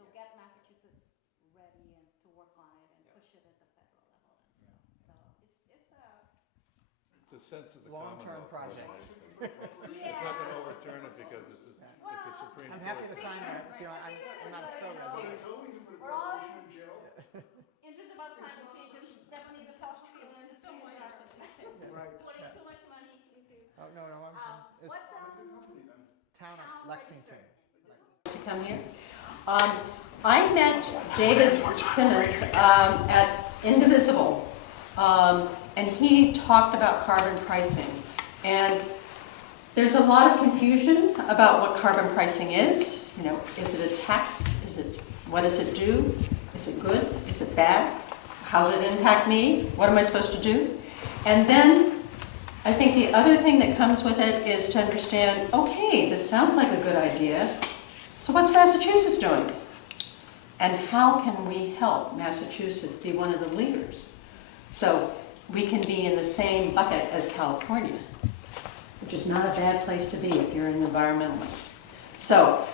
So get Massachusetts ready and to work on it and push it at the federal level and stuff. So It's a sense of the long-term Commonwealth more than project. anything. It's not going to overturn it because it's a Supreme I'm Court. happy to sign that. If you want, I'm not a Stow resident. we're all interested about climate change and definitely the fossil fuel industry is Right. putting too much money into. Oh, no, it's What town of Lexington. To come here. I met David Simmons at Indivisible, and he talked about carbon pricing. And there's a lot of confusion about what carbon pricing is. You know, is it a tax? What does it do? Is it good? Is it bad? How does it impact me? What am I supposed to do? And then I think the other thing that comes with it is to understand, okay, this sounds like a good idea. So what's Massachusetts doing? And how can we help Massachusetts be one of the leaders? So we can be in the same bucket as California, which is not a bad place to be if you're an environmentalist. So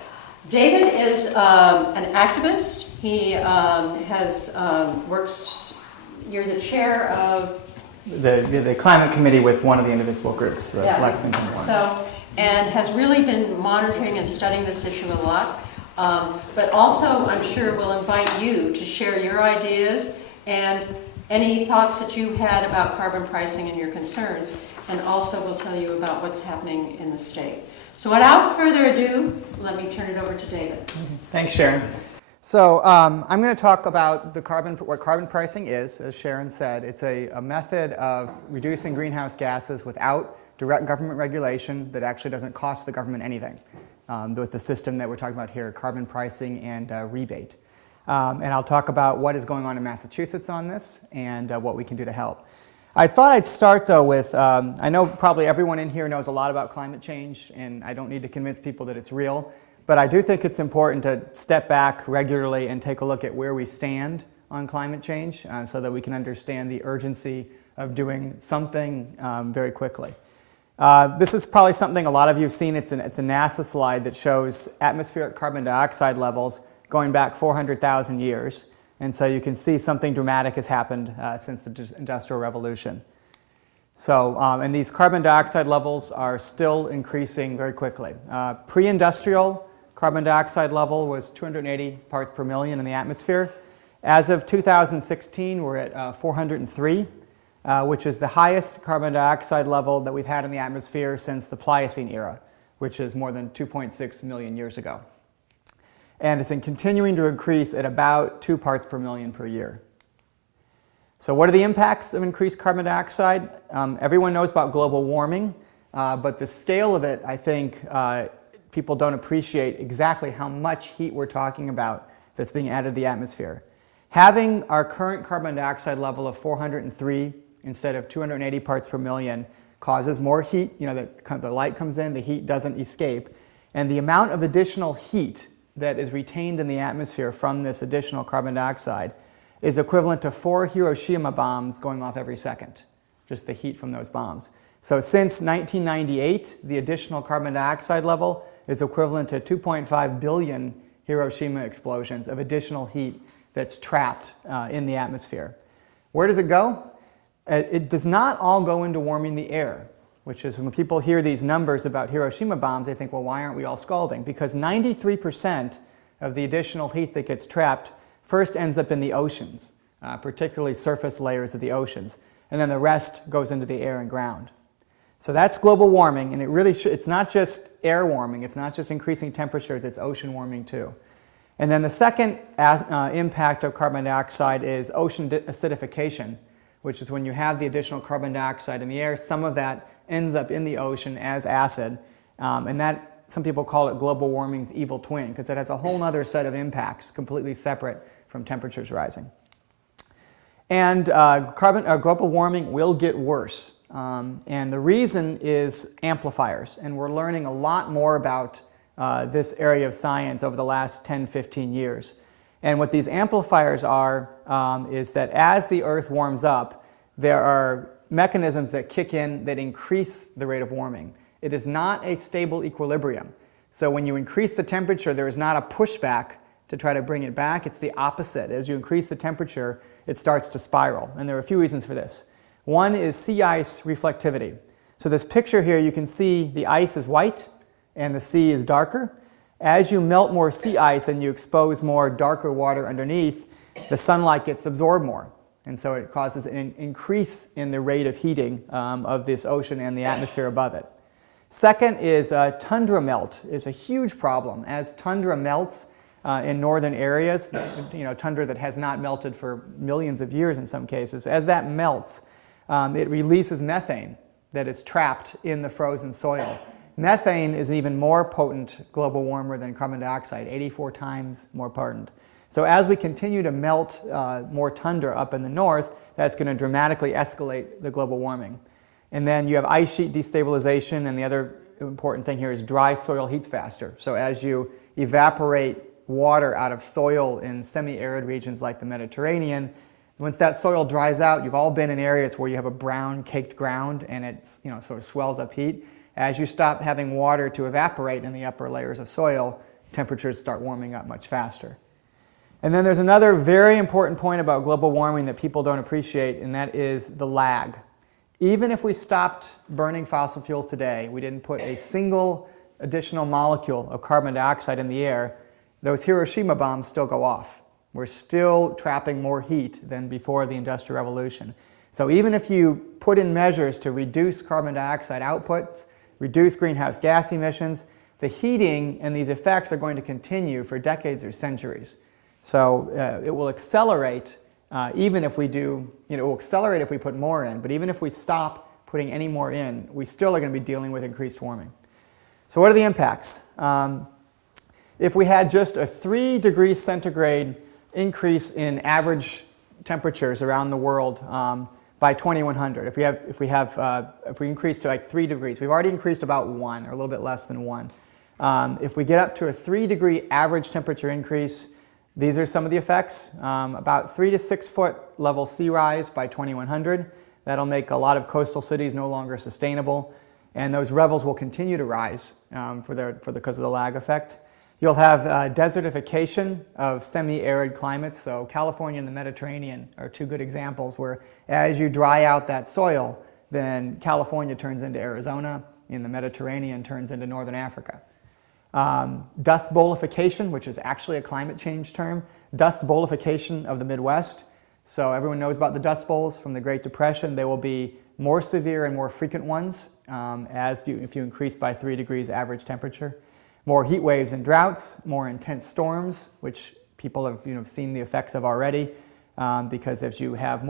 David is an activist. He works, you're the chair of The climate committee with one of the Indivisible groups, the Lexington one. So, and has really been monitoring and studying this issue a lot. But also, I'm sure we'll invite you to share your ideas and any thoughts that you had about carbon pricing and your concerns. And also we'll tell you about what's happening in the state. So without further ado, let me turn it over to David. Thanks, Sharon. So I'm going to talk about what carbon pricing is. As Sharon said, it's a method of reducing greenhouse gases without direct government regulation that actually doesn't cost the government anything. With the system that we're talking about here, carbon pricing and rebate. And I'll talk about what is going on in Massachusetts on this and what we can do to help. I thought I'd start though with, I know probably everyone in here knows a lot about climate change, and I don't need to convince people that it's real. But I do think it's important to step back regularly and take a look at where we stand on climate change so that we can understand the urgency of doing something very quickly. This is probably something a lot of you have seen. It's a NASA slide that shows atmospheric carbon dioxide levels going back 400,000 years. And so you can see something dramatic has happened since the Industrial Revolution. So, and these carbon dioxide levels are still increasing very quickly. Pre-industrial carbon dioxide level was 280 parts per million in the atmosphere. As of 2016, we're at 403, which is the highest carbon dioxide level that we've had in the atmosphere since the Pliocene era, which is more than 2.6 million years ago. And it's continuing to increase at about 2 parts per million per year. So what are the impacts of increased carbon dioxide? Everyone knows about global warming, but the scale of it, I think, people don't appreciate exactly how much heat we're talking about that's being added to the atmosphere. Having our current carbon dioxide level of 403 instead of 280 parts per million causes more heat. You know, the light comes in, the heat doesn't escape. And the amount of additional heat that is retained in the atmosphere from this additional carbon dioxide is equivalent to 4 Hiroshima bombs going off every second, just the heat from those bombs. So since 1998, the additional carbon dioxide level is equivalent to 2.5 billion Hiroshima explosions of additional heat that's trapped in the atmosphere. Where does it go? It does not all go into warming the air, which is when people hear these numbers about Hiroshima bombs, they think, well, why aren't we all scalding? Because 93% of the additional heat that gets trapped first ends up in the oceans, particularly surface layers of the oceans, and then the rest goes into the air and ground. So that's global warming, and it's not just air warming, it's not just increasing temperatures, it's ocean warming too. And then the second impact of carbon dioxide is ocean acidification, which is when you have the additional carbon dioxide in the air, some of that ends up in the ocean as acid, and that, some people call it global warming's evil twin, because it has a whole other set of impacts completely separate from temperatures rising. And global warming will get worse. And the reason is amplifiers. And we're learning a lot more about this area of science over the last 10, 15 years. And what these amplifiers are is that as the Earth warms up, there are mechanisms that kick in that increase the rate of warming. It is not a stable equilibrium. So when you increase the temperature, there is not a pushback to try to bring it back. It's the opposite. As you increase the temperature, it starts to spiral. And there are a few reasons for this. One is sea ice reflectivity. So this picture here, you can see the ice is white and the sea is darker. As you melt more sea ice and you expose more darker water underneath, the sunlight gets absorbed more. And so it causes an increase in the rate of heating of this ocean and the atmosphere above it. Second is tundra melt is a huge problem. As tundra melts in northern areas, tundra that has not melted for millions of years in some cases, as that melts, it releases methane that is trapped in the frozen soil. Methane is an even more potent global warmer than carbon dioxide, 84 times more potent. So as we continue to melt more tundra up in the north, that's going to dramatically escalate the global warming. And then you have ice sheet destabilization, and the other important thing here is dry soil heats faster. So as you evaporate water out of soil in semi-arid regions like the Mediterranean, once that soil dries out, you've all been in areas where you have a brown caked ground and it sort of swells up heat. As you stop having water to evaporate in the upper layers of soil, temperatures start warming up much faster. And then there's another very important point about global warming that people don't appreciate, and that is the lag. Even if we stopped burning fossil fuels today, we didn't put a single additional molecule of carbon dioxide in the air, those Hiroshima bombs still go off. We're still trapping more heat than before the Industrial Revolution. So even if you put in measures to reduce carbon dioxide outputs, reduce greenhouse gas emissions, the heating and these effects are going to continue for decades or centuries. So it will accelerate even if we do, it will accelerate if we put more in, but even if we stop putting any more in, we still are going to be dealing with increased warming. So what are the impacts? If we had just a 3 degrees centigrade increase in average temperatures around the world by 2100, if we increase to like 3 degrees, we've already increased about 1 or a little bit less than 1. If we get up to a 3 degree average temperature increase, these are some of the effects. About 3 to 6 foot level sea rise by 2100. That'll make a lot of coastal cities no longer sustainable, and those levels will continue to rise because of the lag effect. You'll have desertification of semi-arid climates. So California and the Mediterranean are two good examples where as you dry out that soil, then California turns into Arizona and the Mediterranean turns into northern Africa. Dust bowlification, which is actually a climate change term. Dust bowlification of the Midwest. So everyone knows about the dust bowls from the Great Depression. They will be more severe and more frequent ones if you increase by 3 degrees average temperature. More heat waves and droughts, more intense storms, which people have seen the effects of already, because as you have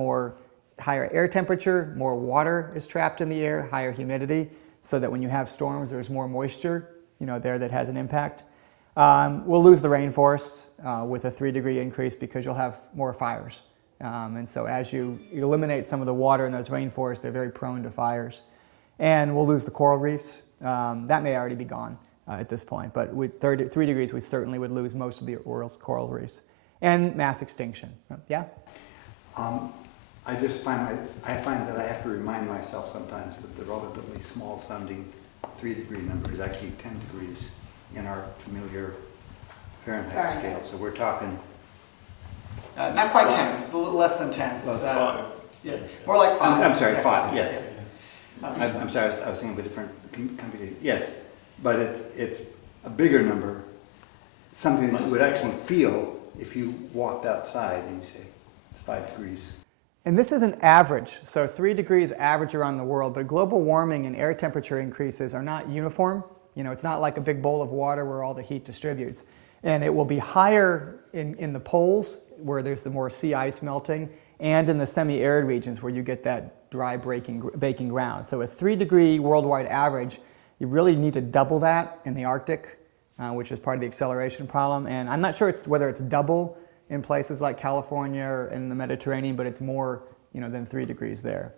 higher air temperature, more water is trapped in the air, higher humidity, so that when you have storms, there's more moisture there that has an impact. We'll lose the rainforests with a 3 degree increase because you'll have more fires. And so as you eliminate some of the water in those rainforests, they're very prone to fires. And we'll lose the coral reefs. That may already be gone at this point, but with 3 degrees, we certainly would lose most of the world's coral reefs. And mass extinction. Yeah? I find that I have to remind myself sometimes that the relatively small sounding 3 degree number is actually 10 degrees in our familiar Fahrenheit scale. So we're talking... not quite 10, it's a little less than 10. Well, 5. Yeah, more like 5. I'm sorry, 5, yes. Yeah. I'm sorry, I was thinking of a different company. Yes, but it's a bigger number, something that you would actually feel if you walked outside and you say it's 5 degrees. And this is an average, so 3 degrees average around the world, but global warming and air temperature increases are not uniform. It's not like a big bowl of water where all the heat distributes. And it will be higher in the poles where there's the more sea ice melting, and in the semi-arid regions where you get that dry baking ground. So a 3 degree worldwide average, you really need to double that in the Arctic, which is part of the acceleration problem. And I'm not sure whether it's double in places like California or in the Mediterranean, but it's more than 3 degrees there.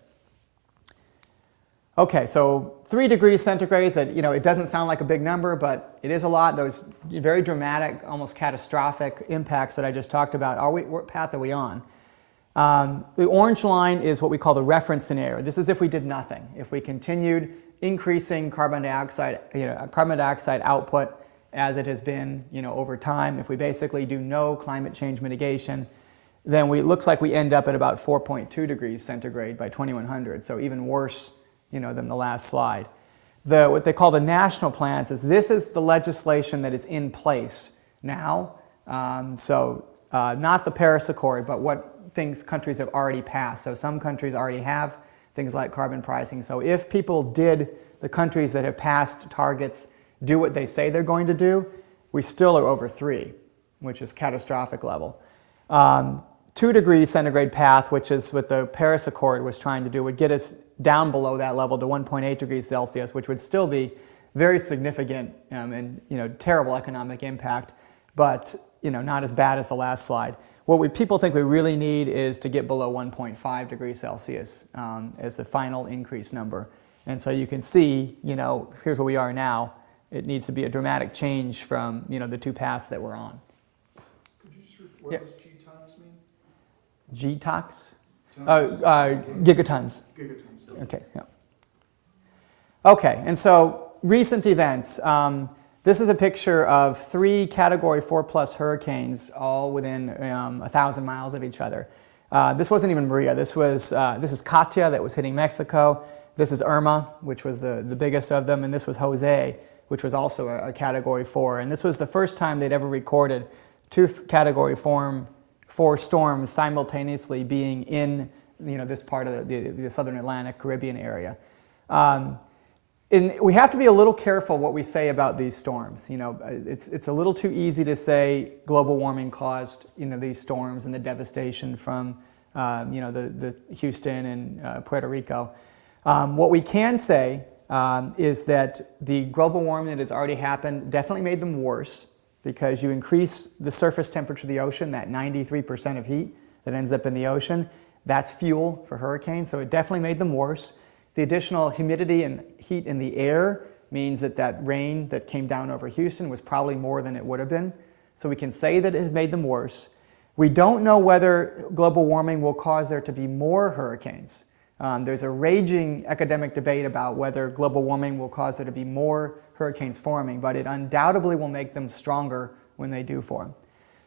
Okay, so 3 degrees centigrade, it doesn't sound like a big number, but it is a lot. Those very dramatic, almost catastrophic impacts that I just talked about, what path are we on? The orange line is what we call the reference scenario. This is if we did nothing. If we continued increasing carbon dioxide output as it has been, over time. If we basically do no climate change mitigation, then it looks like we end up at about 4.2 degrees centigrade by 2100, so even worse, than the last slide. What they call the national plans this is the legislation that is in place now. Not the Paris Accord, but what countries have already passed. So some countries already have things like carbon pricing. So if the countries that have passed targets do what they say they're going to do, we still are over 3, which is catastrophic level. 2 degrees centigrade path, which is what the Paris Accord was trying to do, would get us down below that level to 1.8 degrees Celsius, which would still be very significant and terrible economic impact, but not as bad as the last slide. What people think we really need is to get below 1.5 degrees Celsius as the final increase number. And so you can see, here's where we are now. It needs to be a dramatic change from, the 2 paths that we're on. Could you just repeat, what does G-tox mean? G-tox? Gigatons. Gigatons. Okay, yeah. Okay, and so recent events. This is a picture of 3 Category 4+ hurricanes, all within 1,000 miles of each other. This wasn't even Maria. This is Katia that was hitting Mexico. This is Irma, which was the biggest of them, and this was Jose, which was also a Category 4. And this was the first time they'd ever recorded 2 Category 4 storms simultaneously being in this part of the Southern Atlantic Caribbean area. We have to be a little careful what we say about these storms. It's a little too easy to say global warming caused these storms and the devastation from the Houston and Puerto Rico. What we can say is that the global warming that has already happened definitely made them worse, because you increase the surface temperature of the ocean, that 93% of heat that ends up in the ocean, that's fuel for hurricanes, so it definitely made them worse. The additional humidity and heat in the air means that rain that came down over Houston was probably more than it would have been. So we can say that it has made them worse. We don't know whether global warming will cause there to be more hurricanes. There's a raging academic debate about whether global warming will cause there to be more hurricanes forming, but it undoubtedly will make them stronger when they do form.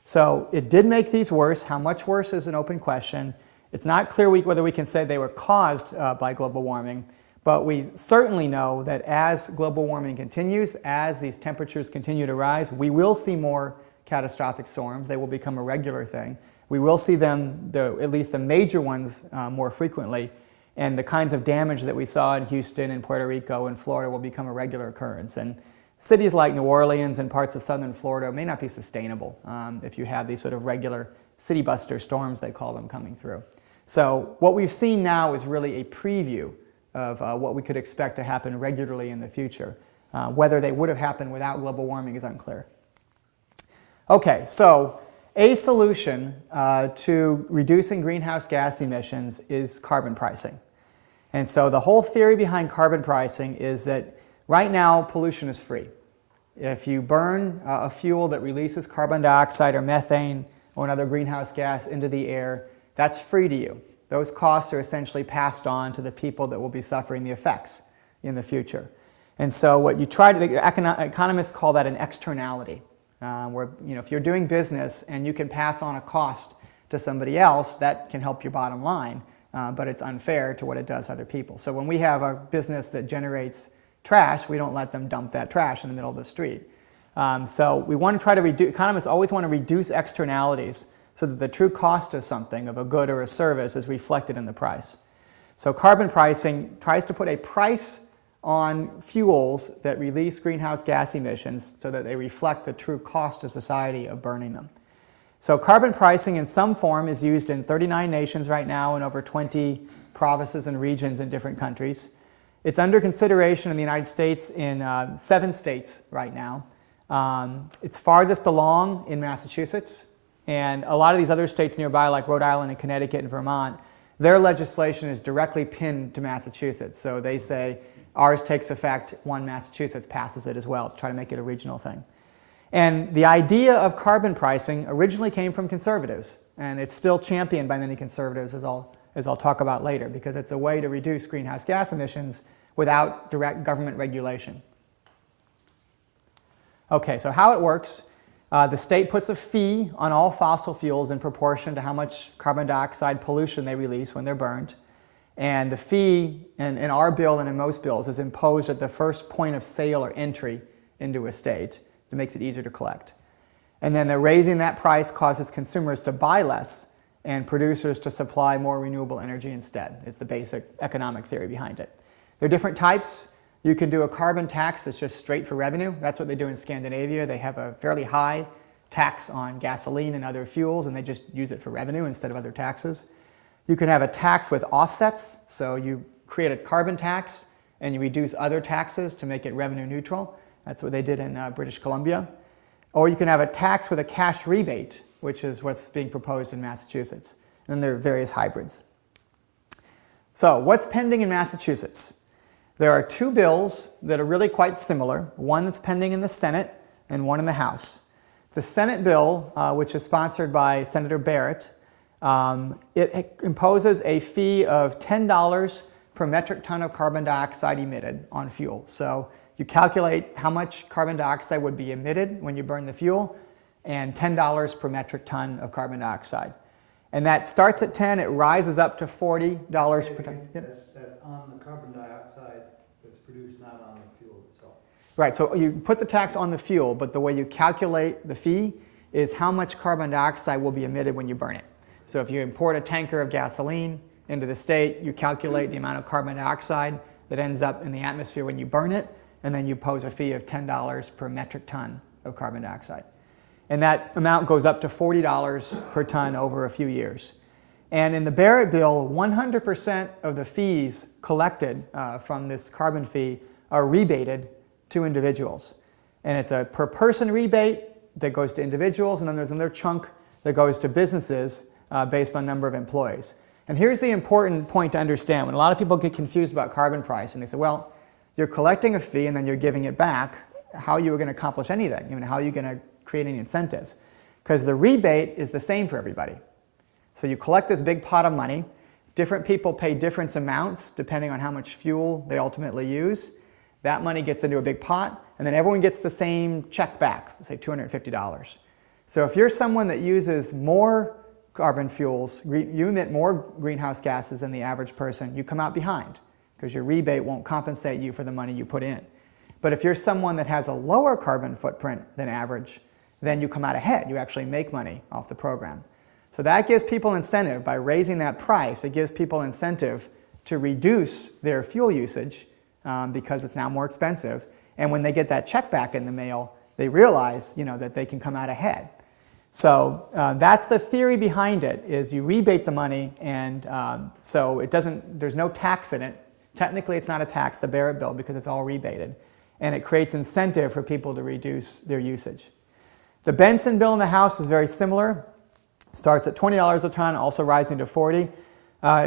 So it did make these worse. How much worse is an open question. It's not clear whether we can say they were caused by global warming, but we certainly know that as global warming continues, as these temperatures continue to rise, we will see more catastrophic storms. They will become a regular thing. We will see them, at least the major ones, more frequently, and the kinds of damage that we saw in Houston and Puerto Rico and Florida will become a regular occurrence. And cities like New Orleans and parts of southern Florida may not be sustainable if you have these sort of regular city buster storms, they call them, coming through. So what we've seen now is really a preview of what we could expect to happen regularly in the future. Whether they would have happened without global warming is unclear. Okay, so a solution to reducing greenhouse gas emissions is carbon pricing. And so the whole theory behind carbon pricing is that right now pollution is free. If you burn a fuel that releases carbon dioxide or methane or another greenhouse gas into the air, that's free to you. Those costs are essentially passed on to the people that will be suffering the effects in the future. And so what you try to, the economists call that an externality, where if you're doing business and you can pass on a cost to somebody else, that can help your bottom line, but it's unfair to what it does to other people. So when we have a business that generates trash, we don't let them dump that trash in the middle of the street. So we want to try to reduce, economists always want to reduce externalities so that the true cost of something, of a good or a service, is reflected in the price. So carbon pricing tries to put a price on fuels that release greenhouse gas emissions so that they reflect the true cost to society of burning them. So carbon pricing in some form is used in 39 nations right now in over 20 provinces and regions in different countries. It's under consideration in the United States in 7 states right now. It's farthest along in Massachusetts, and a lot of these other states nearby, like Rhode Island and Connecticut and Vermont, their legislation is directly pinned to Massachusetts. So they say, ours takes effect, Massachusetts passes it as well, to try to make it a regional thing. And the idea of carbon pricing originally came from conservatives, and it's still championed by many conservatives, as I'll talk about later, because it's a way to reduce greenhouse gas emissions without direct government regulation. Okay, so how it works, the state puts a fee on all fossil fuels in proportion to how much carbon dioxide pollution they release when they're burned. And the fee in our bill and in most bills is imposed at the first point of sale or entry into a state. It makes it easier to collect. And then the raising that price causes consumers to buy less and producers to supply more renewable energy instead. It's the basic economic theory behind it. There are different types. You can do a carbon tax that's just straight for revenue. That's what they do in Scandinavia. They have a fairly high tax on gasoline and other fuels, and they just use it for revenue instead of other taxes. You can have a tax with offsets. So you create a carbon tax and you reduce other taxes to make it revenue neutral. That's what they did in British Columbia. Or you can have a tax with a cash rebate, which is what's being proposed in Massachusetts. And then there are various hybrids. So what's pending in Massachusetts? There are two bills that are really quite similar, one that's pending in the Senate and one in the House. The Senate bill, which is sponsored by Senator Barrett, it imposes a fee of $10 per metric ton of carbon dioxide emitted on fuel. So you calculate how much carbon dioxide would be emitted when you burn the fuel, and $10 per metric ton of carbon dioxide. And that starts at 10, it rises up to $40 per ton. Yep. That's on the carbon dioxide that's produced, not on the fuel itself. Right, so you put the tax on the fuel, but the way you calculate the fee is how much carbon dioxide will be emitted when you burn it. So if you import a tanker of gasoline into the state, you calculate the amount of carbon dioxide that ends up in the atmosphere when you burn it, and then you impose a fee of $10 per metric ton of carbon dioxide. And that amount goes up to $40 per ton over a few years. And in the Barrett bill, 100% of the fees collected from this carbon fee are rebated to individuals. And it's a per person rebate that goes to individuals, and then there's another chunk that goes to businesses based on number of employees. And here's the important point to understand. When a lot of people get confused about carbon price, and they say, well, you're collecting a fee and then you're giving it back, how are you going to accomplish anything? I mean, how are you going to create any incentives? Because the rebate is the same for everybody. So you collect this big pot of money. Different people pay different amounts depending on how much fuel they ultimately use. That money gets into a big pot, and then everyone gets the same check back, say $250. So if you're someone that uses more carbon fuels, you emit more greenhouse gases than the average person, you come out behind because your rebate won't compensate you for the money you put in. But if you're someone that has a lower carbon footprint than average, then you come out ahead. You actually make money off the program. So that gives people incentive. By raising that price, it gives people incentive to reduce their fuel usage because it's now more expensive. And when they get that check back in the mail, they realize that they can come out ahead. So that's the theory behind it, is you rebate the money, and so there's no tax in it. Technically, it's not a tax, the Barrett bill, because it's all rebated. And it creates incentive for people to reduce their usage. The Benson bill in the House is very similar. Starts at $20 a ton, also rising to $40.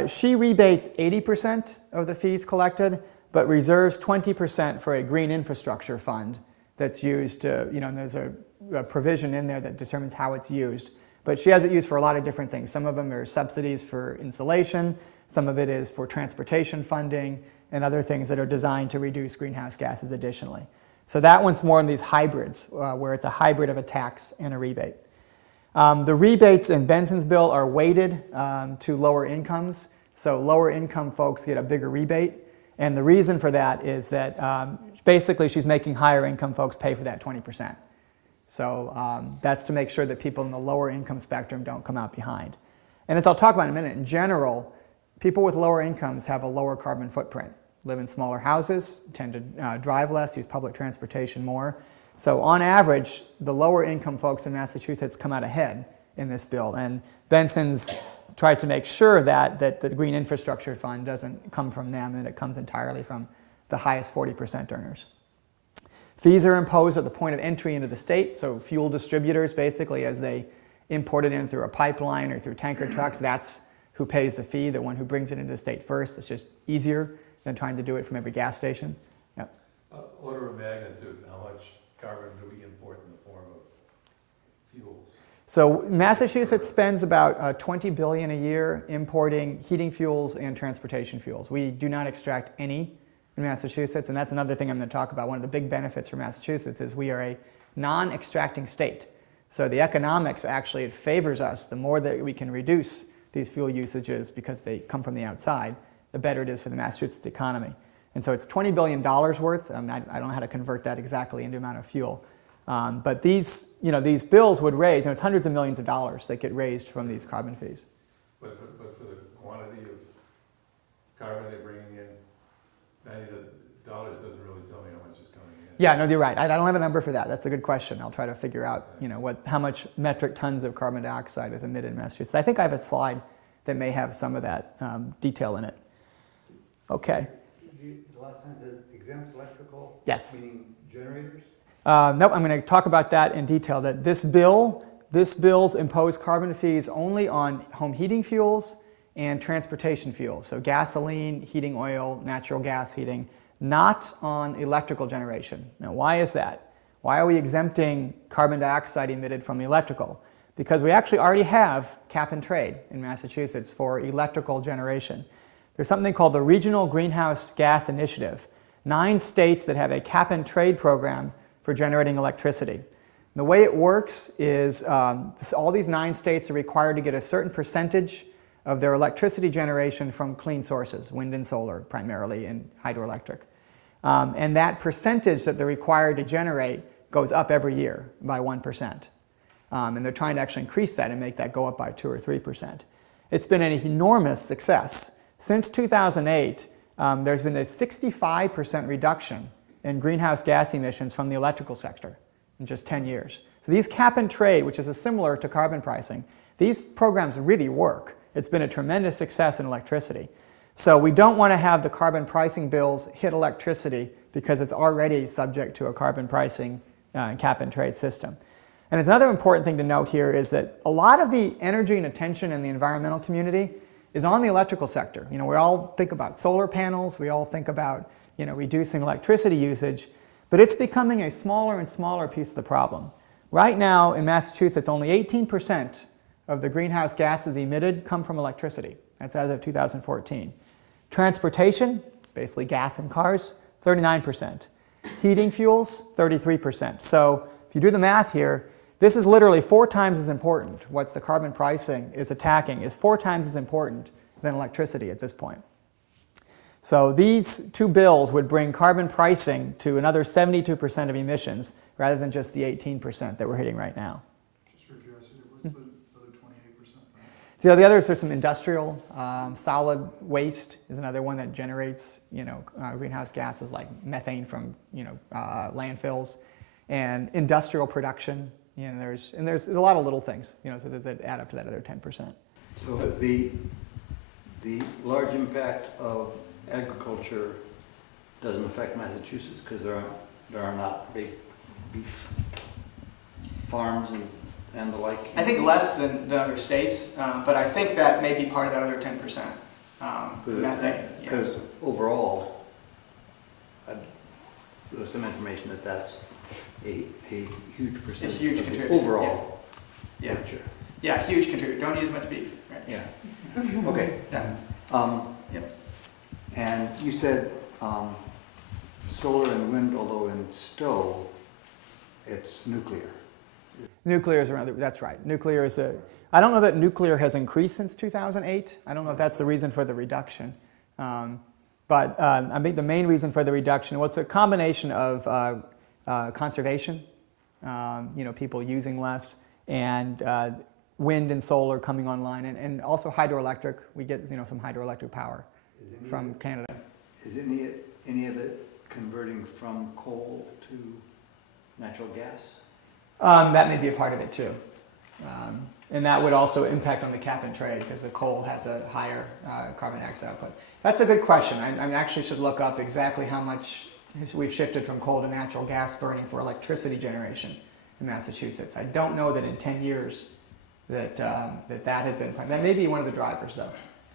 She rebates 80% of the fees collected, but reserves 20% for a green infrastructure fund that's used to, and there's a provision in there that determines how it's used. But she has it used for a lot of different things. Some of them are subsidies for insulation, some of it is for transportation funding, and other things that are designed to reduce greenhouse gases additionally. So that one's more in these hybrids, where it's a hybrid of a tax and a rebate. The rebates in Benson's bill are weighted to lower incomes. So lower income folks get a bigger rebate. And the reason for that is that basically she's making higher income folks pay for that 20%. So that's to make sure that people in the lower income spectrum don't come out behind. And as I'll talk about in a minute, in general, people with lower incomes have a lower carbon footprint, live in smaller houses, tend to drive less, use public transportation more. So on average, the lower income folks in Massachusetts come out ahead in this bill. And Benson's tries to make sure that the Green Infrastructure Fund doesn't come from them, and it comes entirely from the highest 40% earners. Fees are imposed at the point of entry into the state. So fuel distributors, basically, as they import it in through a pipeline or through tanker trucks, that's who pays the fee, the one who brings it into the state first. It's just easier than trying to do it from every gas station. Yep. Order of magnitude, how much carbon do we import in the form of fuels? So Massachusetts spends about $20 billion a year importing heating fuels and transportation fuels. We do not extract any in Massachusetts, and that's another thing I'm going to talk about. One of the big benefits for Massachusetts is we are a non-extracting state. So the economics actually, it favors us. The more that we can reduce these fuel usages because they come from the outside, the better it is for the Massachusetts economy. And so it's $20 billion worth. I don't know how to convert that exactly into amount of fuel. But these bills would raise, it's hundreds of millions of dollars that get raised from these carbon fees. But for the quantity of carbon they're bringing in, $90 doesn't really tell me how much is coming in. Yeah, no, you're right. I don't have a number for that. That's a good question. I'll try to figure out, how much metric tons of carbon dioxide is emitted in Massachusetts. I think I have a slide that may have some of that detail in it. Okay. The last sentence says exempts electrical? Yes. Meaning generators? Nope, I'm going to talk about that in detail. That this bill's impose carbon fees only on home heating fuels and transportation fuels. So gasoline, heating oil, natural gas heating, not on electrical generation. Now, why is that? Why are we exempting carbon dioxide emitted from the electrical? Because we actually already have cap and trade in Massachusetts for electrical generation. There's something called the Regional Greenhouse Gas Initiative. 9 states that have a cap and trade program for generating electricity. The way it works is all these 9 states are required to get a certain percentage of their electricity generation from clean sources, wind and solar primarily, and hydroelectric. And that percentage that they're required to generate goes up every year by 1%. And they're trying to actually increase that and make that go up by 2 or 3%. It's been an enormous success. Since 2008, there's been a 65% reduction in greenhouse gas emissions from the electrical sector in just 10 years. So these cap and trade, which is similar to carbon pricing, these programs really work. It's been a tremendous success in electricity. So we don't want to have the carbon pricing bills hit electricity because it's already subject to a carbon pricing cap and trade system. And another important thing to note here is that a lot of the energy and attention in the environmental community is on the electrical sector. We all think about solar panels, we all think about reducing electricity usage, but it's becoming a smaller and smaller piece of the problem. Right now in Massachusetts, only 18% of the greenhouse gases emitted come from electricity. That's as of 2014. Transportation, basically gas in cars, 39%. Heating fuels, 33%. So if you do the math here, this is literally 4 times as important. What the carbon pricing is attacking is 4 times as important than electricity at this point. So these 2 bills would bring carbon pricing to another 72% of emissions rather than just the 18% that we're hitting right now. Just for curiosity, what's the other 28%? So the others are some industrial, solid waste is another one that generates greenhouse gases like methane from landfills, and industrial production. There's a lot of little things so that add up to that other 10%. So the large impact of agriculture doesn't affect Massachusetts because there are not big beef farms and the like? I think less than the other states, but I think that may be part of that other 10%. Methane. Because overall, there's some information that's a huge percentage A huge of the contributor, overall yeah. picture. Yeah, huge contributor. Don't eat as much beef. Right? Yeah. Okay. Yeah. Yep. And you said solar and wind, although in Stow, it's nuclear. Nuclear is another, that's right. Nuclear is I don't know that nuclear has increased since 2008. I don't know if that's the reason for the reduction. But I think the main reason for the reduction, well, it's a combination of conservation, people using less, and wind and solar coming online, and also hydroelectric. We get some hydroelectric power from Canada. Is any of it converting from coal to natural gas? That may be a part of it too. And that would also impact on the cap and trade because the coal has a higher carbon dioxide output. That's a good question. I actually should look up exactly how much we've shifted from coal to natural gas burning for electricity generation in Massachusetts. I don't know that in 10 years that has been, that may be one of the drivers though.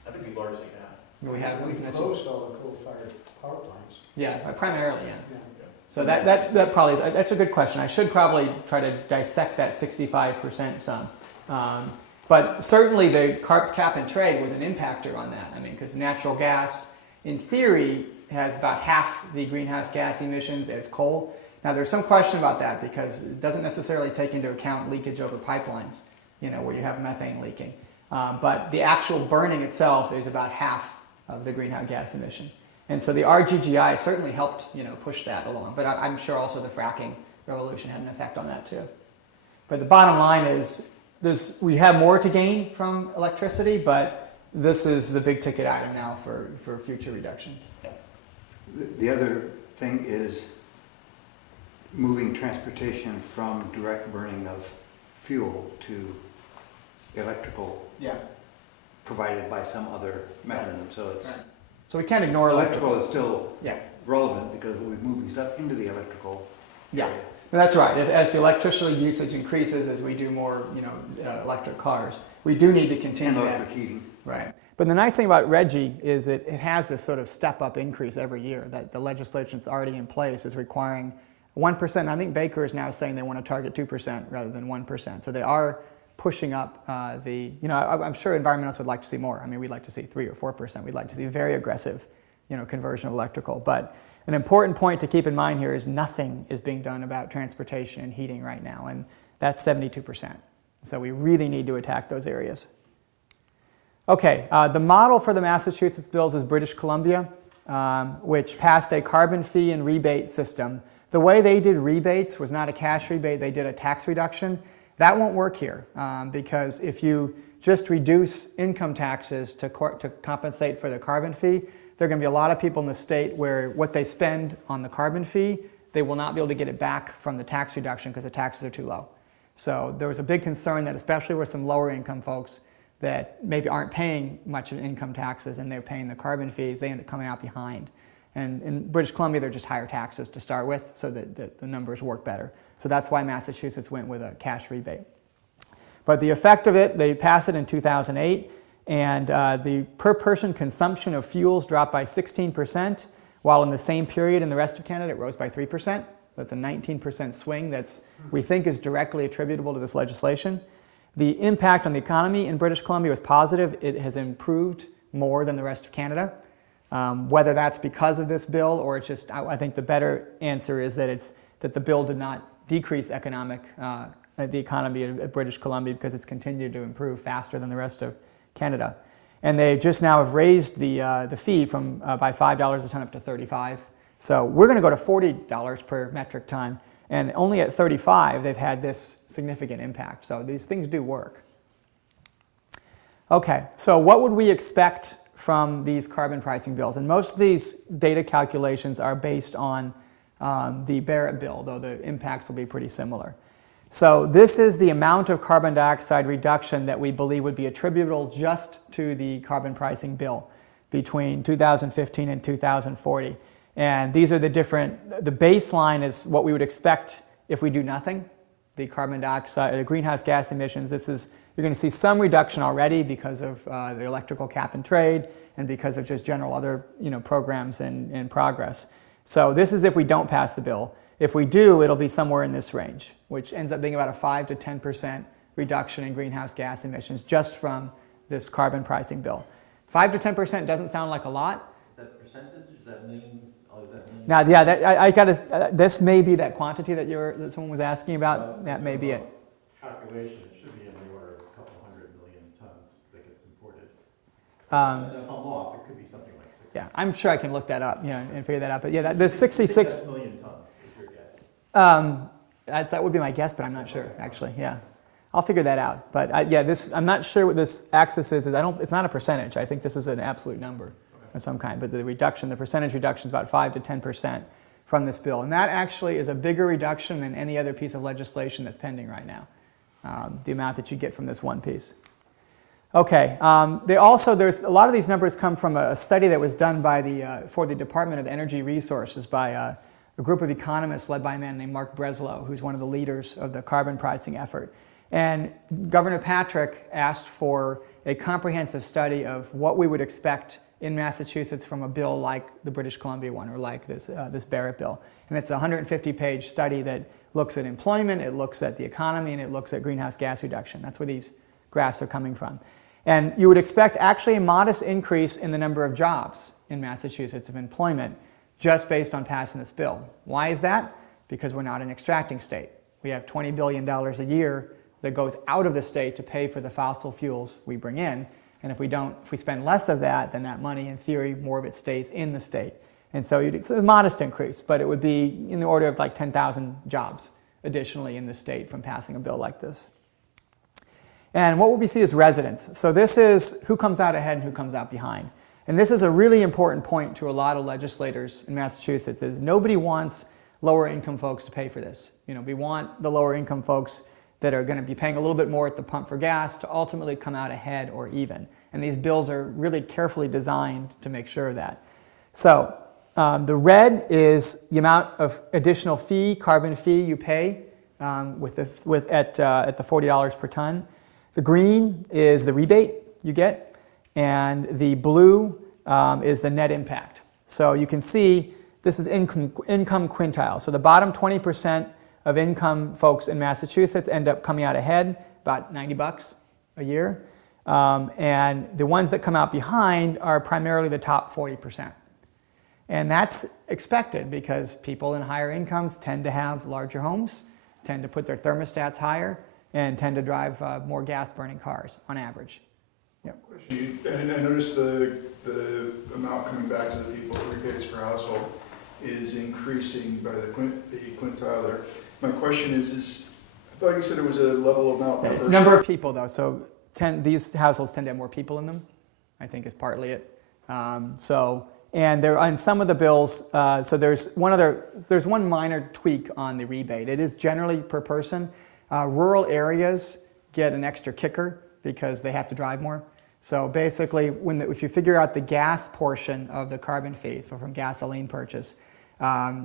I think we largely have. We have, We've closed all the coal-fired power plants. yeah, primarily, yeah. Yeah. So that probably is, that's a good question. I should probably try to dissect that 65% some. But certainly the cap and trade was an impactor on that. Because natural gas, in theory, has about half the greenhouse gas emissions as coal. Now there's some question about that because it doesn't necessarily take into account leakage over pipelines, where you have methane leaking. But the actual burning itself is about half of the greenhouse gas emission. And so the RGGI certainly helped, push that along. But I'm sure also the fracking revolution had an effect on that too. But the bottom line is we have more to gain from electricity, but this is the big ticket item now for future reduction. The other thing is moving transportation from direct burning of fuel to electrical provided by some other mechanism. So it's So we can't ignore electrical is still Yeah. relevant because we're moving stuff into the electrical. Yeah, that's right. As the electricity usage increases, as we do more, electric cars, we do need to And continue that. electric heating. Right. But the nice thing about RGGI is that it has this sort of step-up increase every year. That the legislation that's already in place is requiring 1%. I think Baker is now saying they want to target 2% rather than 1%. So they are pushing up I'm sure environmentalists would like to see more. I mean, we'd like to see 3 or 4%. We'd like to see very aggressive, conversion of electrical. But an important point to keep in mind here is nothing is being done about transportation and heating right now, and that's 72%. So we really need to attack those areas. Okay, the model for the Massachusetts bills is British Columbia, which passed a carbon fee and rebate system. The way they did rebates was not a cash rebate, they did a tax reduction. That won't work here because if you just reduce income taxes to compensate for the carbon fee, there are going to be a lot of people in the state where what they spend on the carbon fee, they will not be able to get it back from the tax reduction because the taxes are too low. So there was a big concern that especially with some lower income folks that maybe aren't paying much in income taxes and they're paying the carbon fees, they end up coming out behind. And in British Columbia, they're just higher taxes to start with so that the numbers work better. So that's why Massachusetts went with a cash rebate. But the effect of it, they passed it in 2008, and the per person consumption of fuels dropped by 16%, while in the same period in the rest of Canada, it rose by 3%. That's a 19% swing that's, we think, is directly attributable to this legislation. The impact on the economy in British Columbia was positive. It has improved more than the rest of Canada. Whether that's because of this bill or it's just, I think the better answer is that the bill did not decrease the economy of British Columbia because it's continued to improve faster than the rest of Canada. And they just now have raised the fee from by $5 a ton up to $35. So we're going to go to $40 per metric ton, and only at 35 they've had this significant impact. So these things do work. Okay, so what would we expect from these carbon pricing bills? And most of these data calculations are based on the Barrett bill, though the impacts will be pretty similar. So this is the amount of carbon dioxide reduction that we believe would be attributable just to the carbon pricing bill between 2015 and 2040. And these are the baseline is what we would expect if we do nothing. The carbon dioxide, the greenhouse gas emissions, you're going to see some reduction already because of the electrical cap and trade and because of just general other programs in progress. So this is if we don't pass the bill. If we do, it'll be somewhere in this range, which ends up being about a 5 to 10% reduction in greenhouse gas emissions just from this carbon pricing bill. 5 to 10% doesn't sound like a lot. Is that percentage? Does that mean? Now, yeah, this may be that quantity that someone was asking about. That may be it. Calculation should be in the order of a couple 100 million tons that gets imported. And if I'm off, it could be something like 60. Yeah, I'm sure I can look that up, and figure that out. But yeah, the 66 that's million tons is your guess. that would be my guess, but I'm not sure actually. Yeah, I'll figure that out. But I'm not sure what this axis is. It's not a percentage. I think this is an absolute number of some kind. But the percentage reduction is about 5 to 10% from this bill, and that actually is a bigger reduction than any other piece of legislation that's pending right now. The amount that you get from this one piece. Okay. There's a lot of these numbers come from a study that was done by for the Department of Energy Resources by a group of economists led by a man named Mark Breslow, who's one of the leaders of the carbon pricing effort. And Governor Patrick asked for a comprehensive study of what we would expect in Massachusetts from a bill like the British Columbia one or like this Barrett bill. And it's a 150-page study that looks at employment, it looks at the economy, and it looks at greenhouse gas reduction. That's where these graphs are coming from. And you would expect actually a modest increase in the number of jobs in Massachusetts of employment just based on passing this bill. Why is that? because we're not an extracting state. We have $20 billion a year that goes out of the state to pay for the fossil fuels we bring in. And if we spend less of that, then that money, in theory, more of it stays in the state. And so it's a modest increase, but it would be in the order of like 10,000 jobs additionally in the state from passing a bill like this. And what we see is residents. So this is who comes out ahead and who comes out behind. And this is a really important point to a lot of legislators in Massachusetts, is nobody wants lower income folks to pay for this. We want the lower income folks that are going to be paying a little bit more at the pump for gas to ultimately come out ahead or even. And these bills are really carefully designed to make sure of that. So the red is the amount of additional carbon fee you pay at the $40 per ton. The green is the rebate you get, and the blue is the net impact. So you can see this is income quintile. So the bottom 20% of income folks in Massachusetts end up coming out ahead, about $90 a year. And the ones that come out behind are primarily the top 40%. And that's expected because people in higher incomes tend to have larger homes, tend to put their thermostats higher, and tend to drive more gas-burning cars on average. Yep. Question, and I noticed the amount coming back to the people, rebates per household, is increasing by the quintile there. My question is, I thought you said it was a level amount per It's person. number of people though, so these households tend to have more people in them, I think is partly it. And there on some of the bills, so there's one minor tweak on the rebate. It is generally per person. Rural areas get an extra kicker because they have to drive more. So basically, if you figure out the gas portion of the carbon fee, so from gasoline purchase,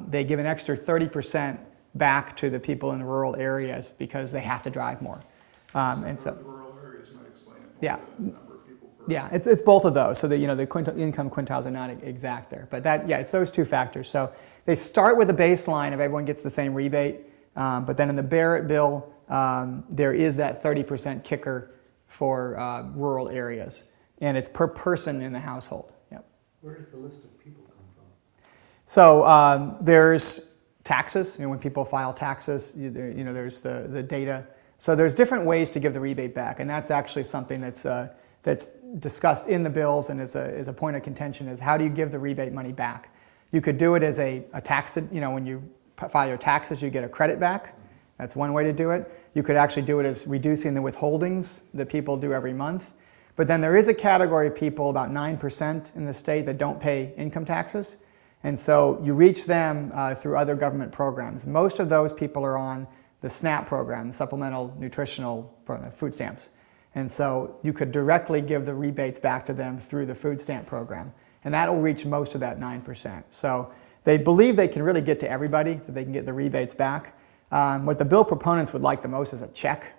they give an extra 30% back to the people in the rural areas because they have to drive more. And so the rural areas might explain it. Yeah. The number of people per Yeah, it's both of those. So the income quintiles are not exact there, but it's those two factors. So they start with a baseline of everyone gets the same rebate, but then in the Barrett bill, there is that 30% kicker for rural areas, and it's per person in the household. Yep. Where does the list of people come from? So there's taxes. When people file taxes, there's the data. So there's different ways to give the rebate back, and that's actually something that's discussed in the bills and is a point of contention, is how do you give the rebate money back? You could do it as a tax, when you file your taxes, you get a credit back. That's one way to do it. You could actually do it as reducing the withholdings that people do every month. But then there is a category of people, about 9% in the state, that don't pay income taxes. And so you reach them through other government programs. Most of those people are on the SNAP program, Supplemental Nutritional Program, food stamps. And so you could directly give the rebates back to them through the food stamp program. And that will reach most of that 9%. So they believe they can really get to everybody, that they can get the rebates back. What the bill proponents would like the most is a check,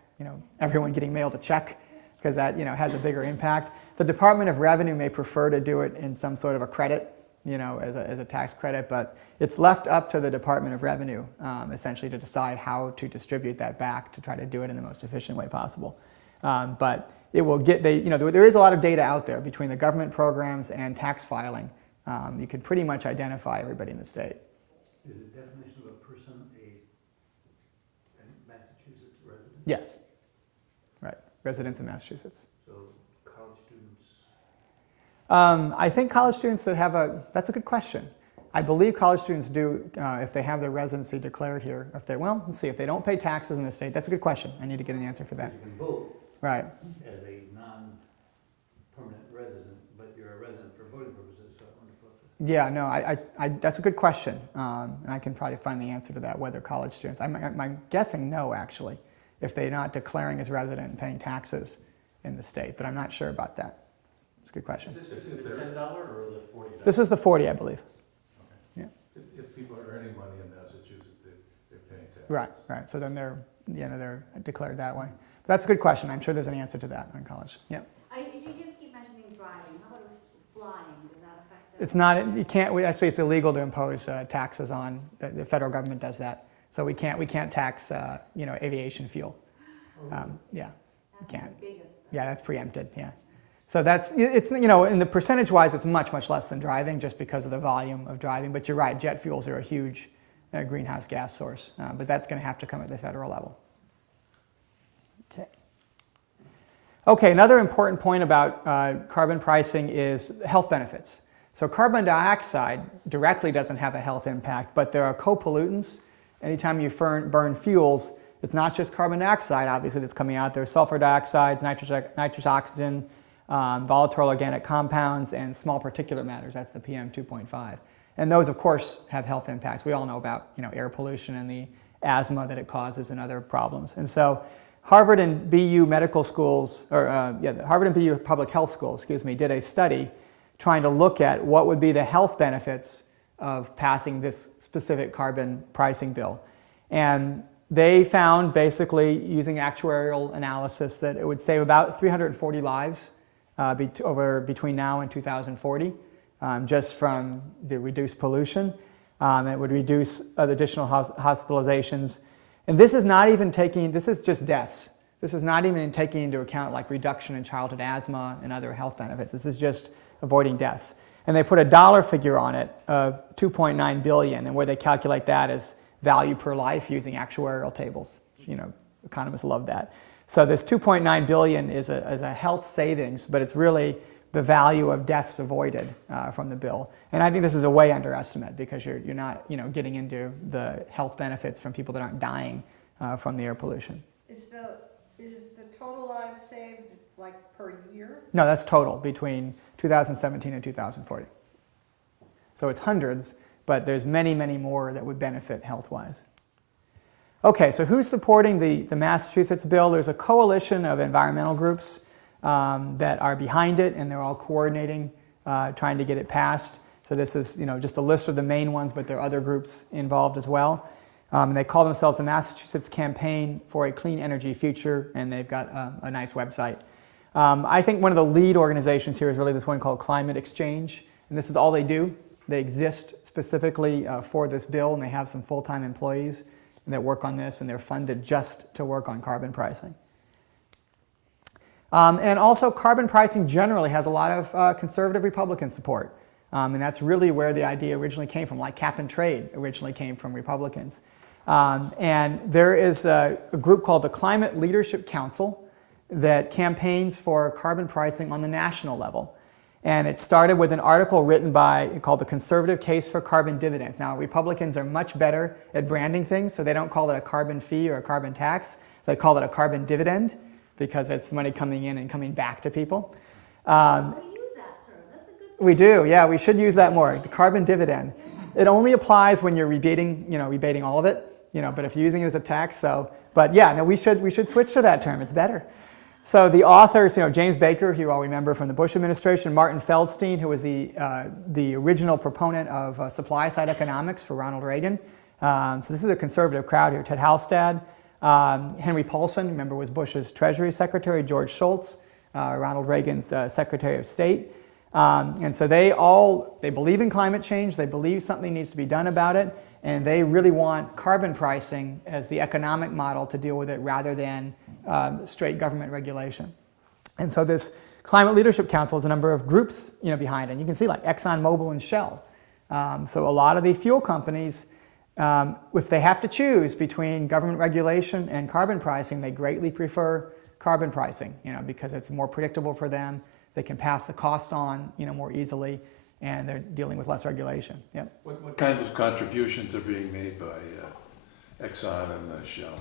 everyone getting mailed a check, because that has a bigger impact. The Department of Revenue may prefer to do it in some sort of a credit, as a tax credit, but it's left up to the Department of Revenue essentially to decide how to distribute that back to try to do it in the most efficient way possible. But it will there is a lot of data out there between the government programs and tax filing. You can pretty much identify everybody in the state. Is the definition of a person a Massachusetts resident? Yes, right, residents in Massachusetts. So college students? I think college students that's a good question. I believe college students do, if they have their residency declared here. If they don't pay taxes in the state, that's a good question. I need to get an answer for that. You can vote Right. as a non-permanent resident, but you're a resident for voting purposes, so I wonder about that. Yeah, no, that's a good question. And I can probably find the answer to that, whether college students, I'm guessing no, actually, if they're not declaring as resident and paying taxes in the state, but I'm not sure about that. It's a good question. Is this the $10 or the $40? This is the 40, I believe. If people are earning money in Massachusetts, they're paying taxes. Right. So then they're declared that way. But that's a good question. I'm sure there's an answer to that in college. Yeah. You just keep mentioning driving. How about flying? Does that affect it? It's not. You can't. Actually, it's illegal to impose taxes on. The federal government does that. So we can't tax aviation fuel. Yeah, you can't. The biggest. Yeah, that's preempted. Yeah. So it's in the percentage wise, it's much less than driving, just because of the volume of driving. But you're right. Jet fuels are a huge greenhouse gas source. But that's going to have to come at the federal level. Okay, another important point about carbon pricing is health benefits. So carbon dioxide directly doesn't have a health impact, but there are co-pollutants. Anytime you burn fuels, it's not just carbon dioxide, obviously, that's coming out. There's sulfur dioxides, nitrous oxygen, volatile organic compounds, and small particulate matters. That's the PM 2.5. And those, of course, have health impacts. We all know about air pollution and the asthma that it causes and other problems. And so Harvard and BU medical schools, Harvard and BU public health schools, did a study trying to look at what would be the health benefits of passing this specific carbon pricing bill. And they found, basically, using actuarial analysis, that it would save about 340 lives between now and 2040, just from the reduced pollution. It would reduce additional hospitalizations. And this is not even this is just deaths. This is not even taking into account like reduction in childhood asthma and other health benefits. This is just avoiding deaths. And they put a dollar figure on it of $2.9 billion, and where they calculate that as value per life using actuarial tables. Economists love that. So this $2.9 billion is a health savings, but it's really the value of deaths avoided from the bill. And I think this is a way underestimate, because you're not getting into the health benefits from people that aren't dying from the air pollution. Is the total lives saved like per year? No, that's total between 2017 and 2040. So it's hundreds, but there's many, many more that would benefit health-wise. Okay, so who's supporting the Massachusetts bill? There's a coalition of environmental groups that are behind it, and they're all coordinating, trying to get it passed. So this is just a list of the main ones, but there are other groups involved as well. And they call themselves the Massachusetts Campaign for a Clean Energy Future, and they've got a nice website. I think one of the lead organizations here is really this one called Climate Exchange, and this is all they do. They exist specifically for this bill, and they have some full-time employees that work on this, and they're funded just to work on carbon pricing. And also, carbon pricing generally has a lot of conservative Republican support, and that's really where the idea originally came from, like cap and trade originally came from Republicans. And there is a group called the Climate Leadership Council that campaigns for carbon pricing on the national level. And it started with an article written called The Conservative Case for Carbon Dividends. Now, Republicans are much better at branding things, so they don't call it a carbon fee or a carbon tax. They call it a carbon dividend, because it's money coming in and coming back to people. We use that term. That's a good term. We do, yeah. We should use that more. The carbon dividend. It only applies when you're rebating all of it. But if you're using it as a tax, but yeah, no, we should switch to that term. It's better. So the authors, James Baker, who you all remember from the Bush administration, Martin Feldstein, who was the original proponent of supply-side economics for Ronald Reagan. So this is a conservative crowd here. Ted Halstad, Henry Paulson, remember, was Bush's Treasury Secretary, George Shultz, Ronald Reagan's Secretary of State. And so they believe in climate change, they believe something needs to be done about it, and they really want carbon pricing as the economic model to deal with it rather than straight government regulation. And so this Climate Leadership Council has a number of groups behind it. And you can see like Exxon Mobil and Shell. So a lot of the fuel companies, if they have to choose between government regulation and carbon pricing, they greatly prefer carbon pricing, because it's more predictable for them. They can pass the costs on, more easily, and they're dealing with less regulation. Yep. What kinds of contributions are being made by Exxon and Shell?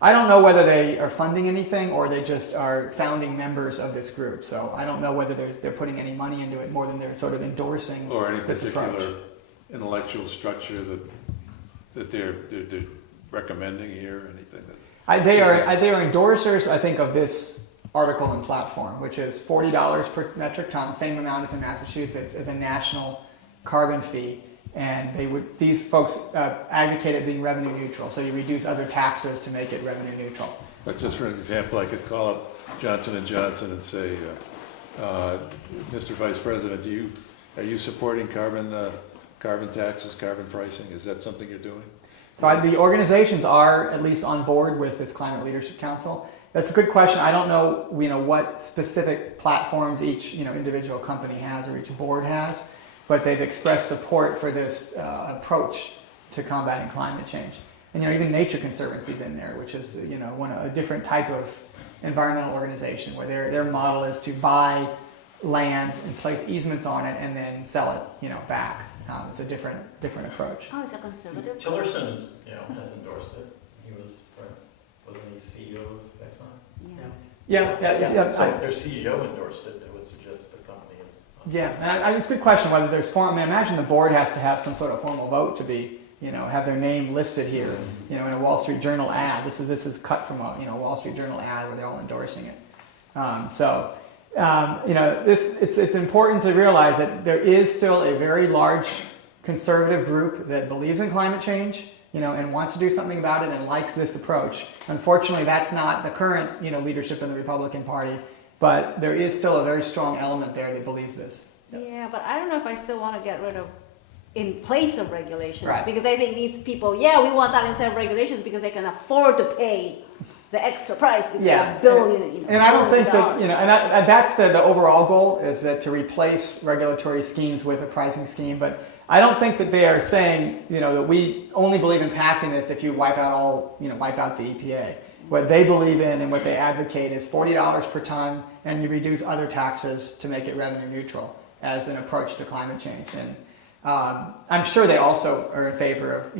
I don't know whether they are funding anything or they just are founding members of this group. So I don't know whether they're putting any money into it more than they're sort of endorsing or any this particular approach. Intellectual structure that they're recommending here, or anything that They are endorsers, I think, of this article and platform, which is $40 per metric ton, same amount as in Massachusetts, as a national carbon fee. And these folks advocate it being revenue neutral, so you reduce other taxes to make it revenue neutral. But just for an example, I could call up Johnson & Johnson and say, Mr. Vice President, are you supporting carbon taxes, carbon pricing? Is that something you're doing? So the organizations are at least on board with this Climate Leadership Council. That's a good question. I don't know, what specific platforms each individual company has or each board has, but they've expressed support for this approach to combating climate change. And even Nature Conservancy's in there, which is a different type of environmental organization where their model is to buy land and place easements on it and then sell it back. It's a different approach. Oh, it's a conservative? Tillerson is, has endorsed it. He wasn't he CEO of Exxon? Yeah. Yeah. So if their CEO endorsed it, that would suggest the company is. Yeah, and it's a good question whether there's form. I imagine the board has to have some sort of formal vote to be, have their name listed here, in a Wall Street Journal ad. This is cut from a Wall Street Journal ad where they're all endorsing it. It's important to realize that there is still a very large conservative group that believes in climate change, and wants to do something about it and likes this approach. Unfortunately, that's not the current, leadership in the Republican Party, but there is still a very strong element there that believes this. Yeah, but I don't know if I still want to get rid of in place of regulations, Right. because I think these people, we want that instead of regulations because they can afford to pay the extra price. It's Yeah, a billion, and I don't think $billions. that, and that's the overall goal, is that to replace regulatory schemes with a pricing scheme. But I don't think that they are saying, that we only believe in passing this if you wipe out the EPA. What they believe in and what they advocate is $40 per ton, and you reduce other taxes to make it revenue neutral as an approach to climate change. And I'm sure they also are in favor of,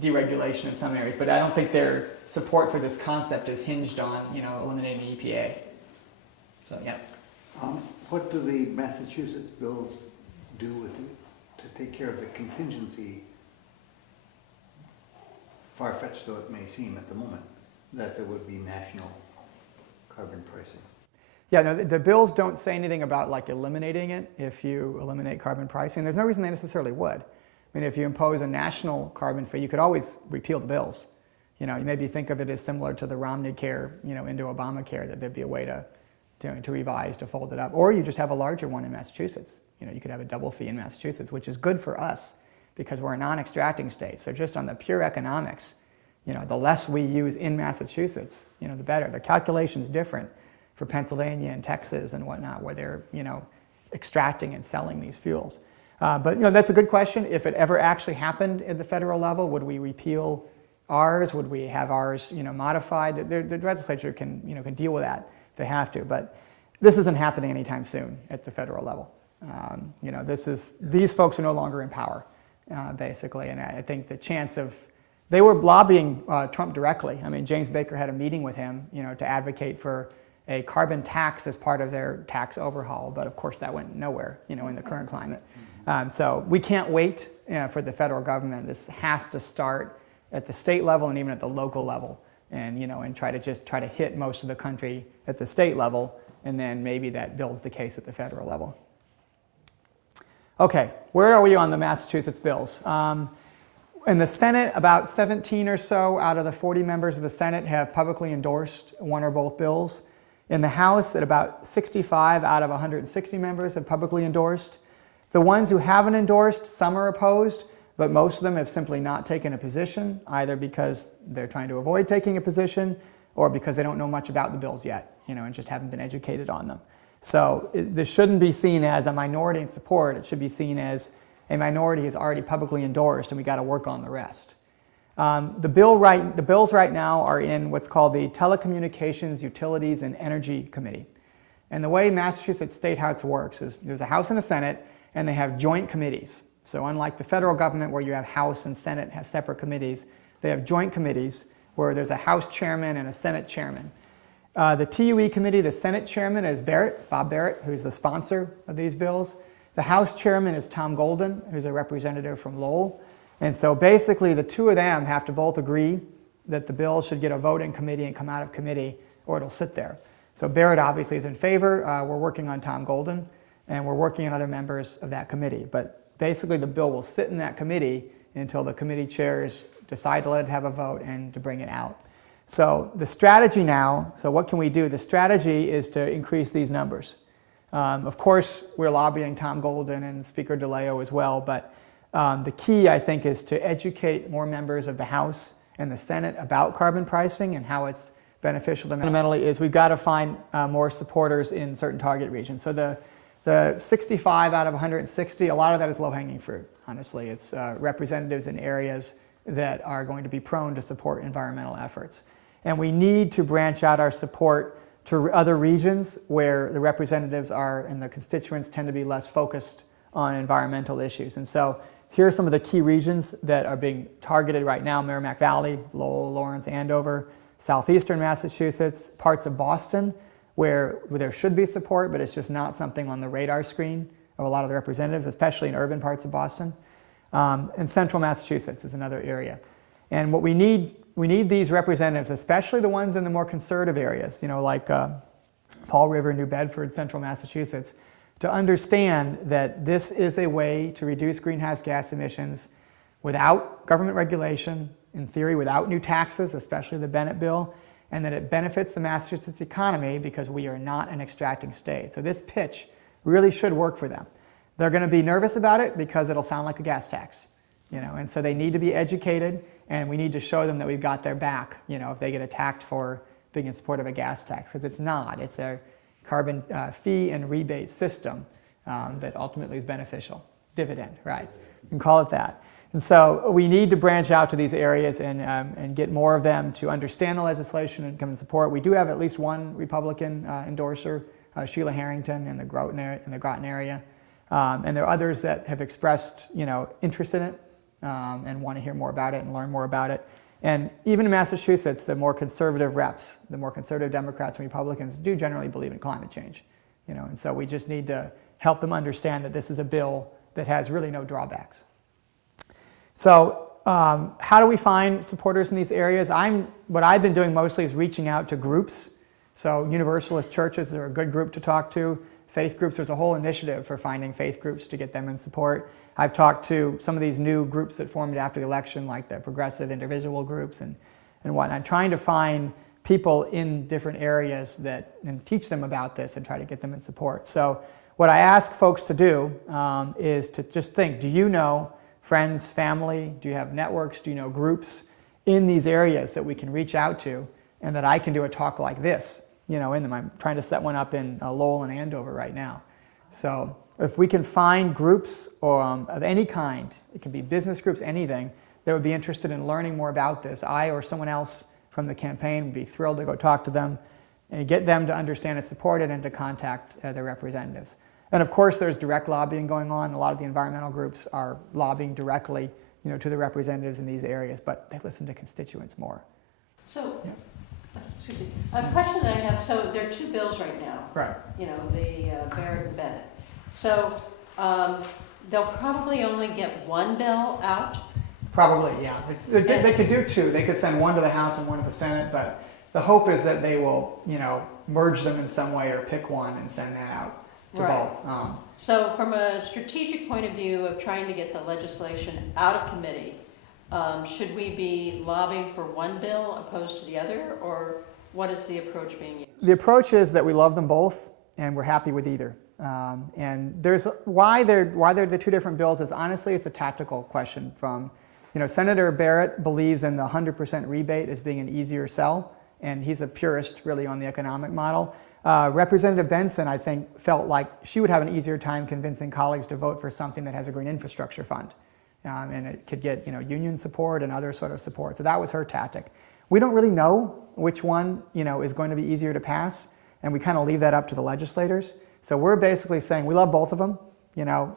deregulation in some areas, but I don't think their support for this concept is hinged on, eliminating the EPA. So, yeah. What do the Massachusetts bills do with it to take care of the contingency, far-fetched though it may seem at the moment, that there would be national carbon pricing? Yeah, no, the bills don't say anything about eliminating it if you eliminate carbon pricing. There's no reason they necessarily would. I mean, if you impose a national carbon fee, you could always repeal the bills. You maybe think of it as similar to the Romney Care, into Obamacare, that there'd be a way to revise, to fold it up. Or you just have a larger one in Massachusetts. You could have a double fee in Massachusetts, which is good for us because we're a non-extracting state. So just on the pure economics, the less we use in Massachusetts, the better. The calculation's different for Pennsylvania and Texas and whatnot, where they're, extracting and selling these fuels. But that's a good question. If it ever actually happened at the federal level, would we repeal ours? Would we have ours, modified? The legislature can deal with that if they have to. But this isn't happening anytime soon at the federal level. These folks are no longer in power, basically. And I think the chance of, they were lobbying Trump directly. I mean, James Baker had a meeting with him, to advocate for a carbon tax as part of their tax overhaul, but of course that went nowhere, in the current climate. So we can't wait for the federal government. This has to start at the state level and even at the local level, and and try to hit most of the country at the state level, and then maybe that builds the case at the federal level. Okay, where are we on the Massachusetts bills? In the Senate, about 17 or so out of the 40 members of the Senate have publicly endorsed one or both bills. In the House, at about 65 out of 160 members have publicly endorsed. The ones who haven't endorsed, some are opposed, but most of them have simply not taken a position, either because they're trying to avoid taking a position or because they don't know much about the bills yet, and just haven't been educated on them. So this shouldn't be seen as a minority in support. It should be seen as a minority has already publicly endorsed, and we got to work on the rest. The bills right now are in what's called the Telecommunications, Utilities, and Energy Committee. And the way Massachusetts State House works is there's a House and a Senate, and they have joint committees. So unlike the federal government where you have House and Senate have separate committees, they have joint committees where there's a House chairman and a Senate chairman. The TUE committee, the Senate chairman is Bob Barrett, who's the sponsor of these bills. The House chairman is Tom Golden, who's a representative from Lowell. And so basically the two of them have to both agree that the bill should get a vote in committee and come out of committee, or it'll sit there. So Barrett obviously is in favor. We're working on Tom Golden, and we're working on other members of that committee. But basically the bill will sit in that committee until the committee chairs decide to let it have a vote and to bring it out. So the strategy now, so what can we do? The strategy is to increase these numbers. Of course, we're lobbying Tom Golden and Speaker DeLeo as well, but the key, I think, is to educate more members of the House and the Senate about carbon pricing and how it's beneficial to them. Fundamentally is we've got to find more supporters in certain target regions. So the 65 out of 160, a lot of that is low-hanging fruit, honestly. It's representatives in areas that are going to be prone to support environmental efforts. And we need to branch out our support to other regions where the representatives are and the constituents tend to be less focused on environmental issues. And so here are some of the key regions that are being targeted right now: Merrimack Valley, Lowell, Lawrence, Andover, southeastern Massachusetts, parts of Boston where there should be support, but it's just not something on the radar screen of a lot of the representatives, especially in urban parts of Boston. And central Massachusetts is another area. And what we need these representatives, especially the ones in the more conservative areas, like Fall River, New Bedford, central Massachusetts, to understand that this is a way to reduce greenhouse gas emissions without government regulation, in theory without new taxes, especially the Bennett bill, and that it benefits the Massachusetts economy because we are not an extracting state. So this pitch really should work for them. They're going to be nervous about it because it'll sound like a gas tax, and so they need to be educated, and we need to show them that we've got their back, if they get attacked for being in support of a gas tax, because it's not. It's a carbon fee and rebate system that ultimately is beneficial. Dividend, right? You can call it that. And so we need to branch out to these areas and get more of them to understand the legislation and come and support. We do have at least one Republican endorser, Sheila Harrington in the Groton area. And there are others that have expressed, interest in it and want to hear more about it and learn more about it. And even in Massachusetts, the more conservative reps, the more conservative Democrats and Republicans do generally believe in climate change. And so we just need to help them understand that this is a bill that has really no drawbacks. So how do we find supporters in these areas? What I've been doing mostly is reaching out to groups. So Universalist churches are a good group to talk to. Faith groups, there's a whole initiative for finding faith groups to get them in support. I've talked to some of these new groups that formed after the election, like the progressive individual groups and whatnot, trying to find people in different areas and teach them about this and try to get them in support. So what I ask folks to do is to just think, do you know friends, family, do you have networks, do you know groups in these areas that we can reach out to and that I can do a talk like this, in them? I'm trying to set one up in Lowell and Andover right now. So if we can find groups of any kind, it can be business groups, anything, that would be interested in learning more about this, I or someone else from the campaign would be thrilled to go talk to them and get them to understand and support it and to contact their representatives. And of course, there's direct lobbying going on. A lot of the environmental groups are lobbying directly, to the representatives in these areas, but they listen to constituents more. So, excuse me, a question that I have, so there are two bills right now. Right. The Barrett and Bennett. So they'll probably only get one bill out? Probably, yeah. They could do two. They could send one to the House and one to the Senate, but the hope is that they will, merge them in some way or pick one and send that out to both. So from a strategic point of view of trying to get the legislation out of committee, should we be lobbying for one bill opposed to the other, or what is the approach being used? The approach is that we love them both and we're happy with either. And there's why they're the two different bills is honestly it's a tactical question from, Senator Barrett believes in the 100% rebate as being an easier sell, and he's a purist really on the economic model. Representative Benson, I think, felt like she would have an easier time convincing colleagues to vote for something that has a green infrastructure fund. And it could get union support and other sort of support. So that was her tactic. We don't really know which one is going to be easier to pass, and we kind of leave that up to the legislators. So we're basically saying we love both of them.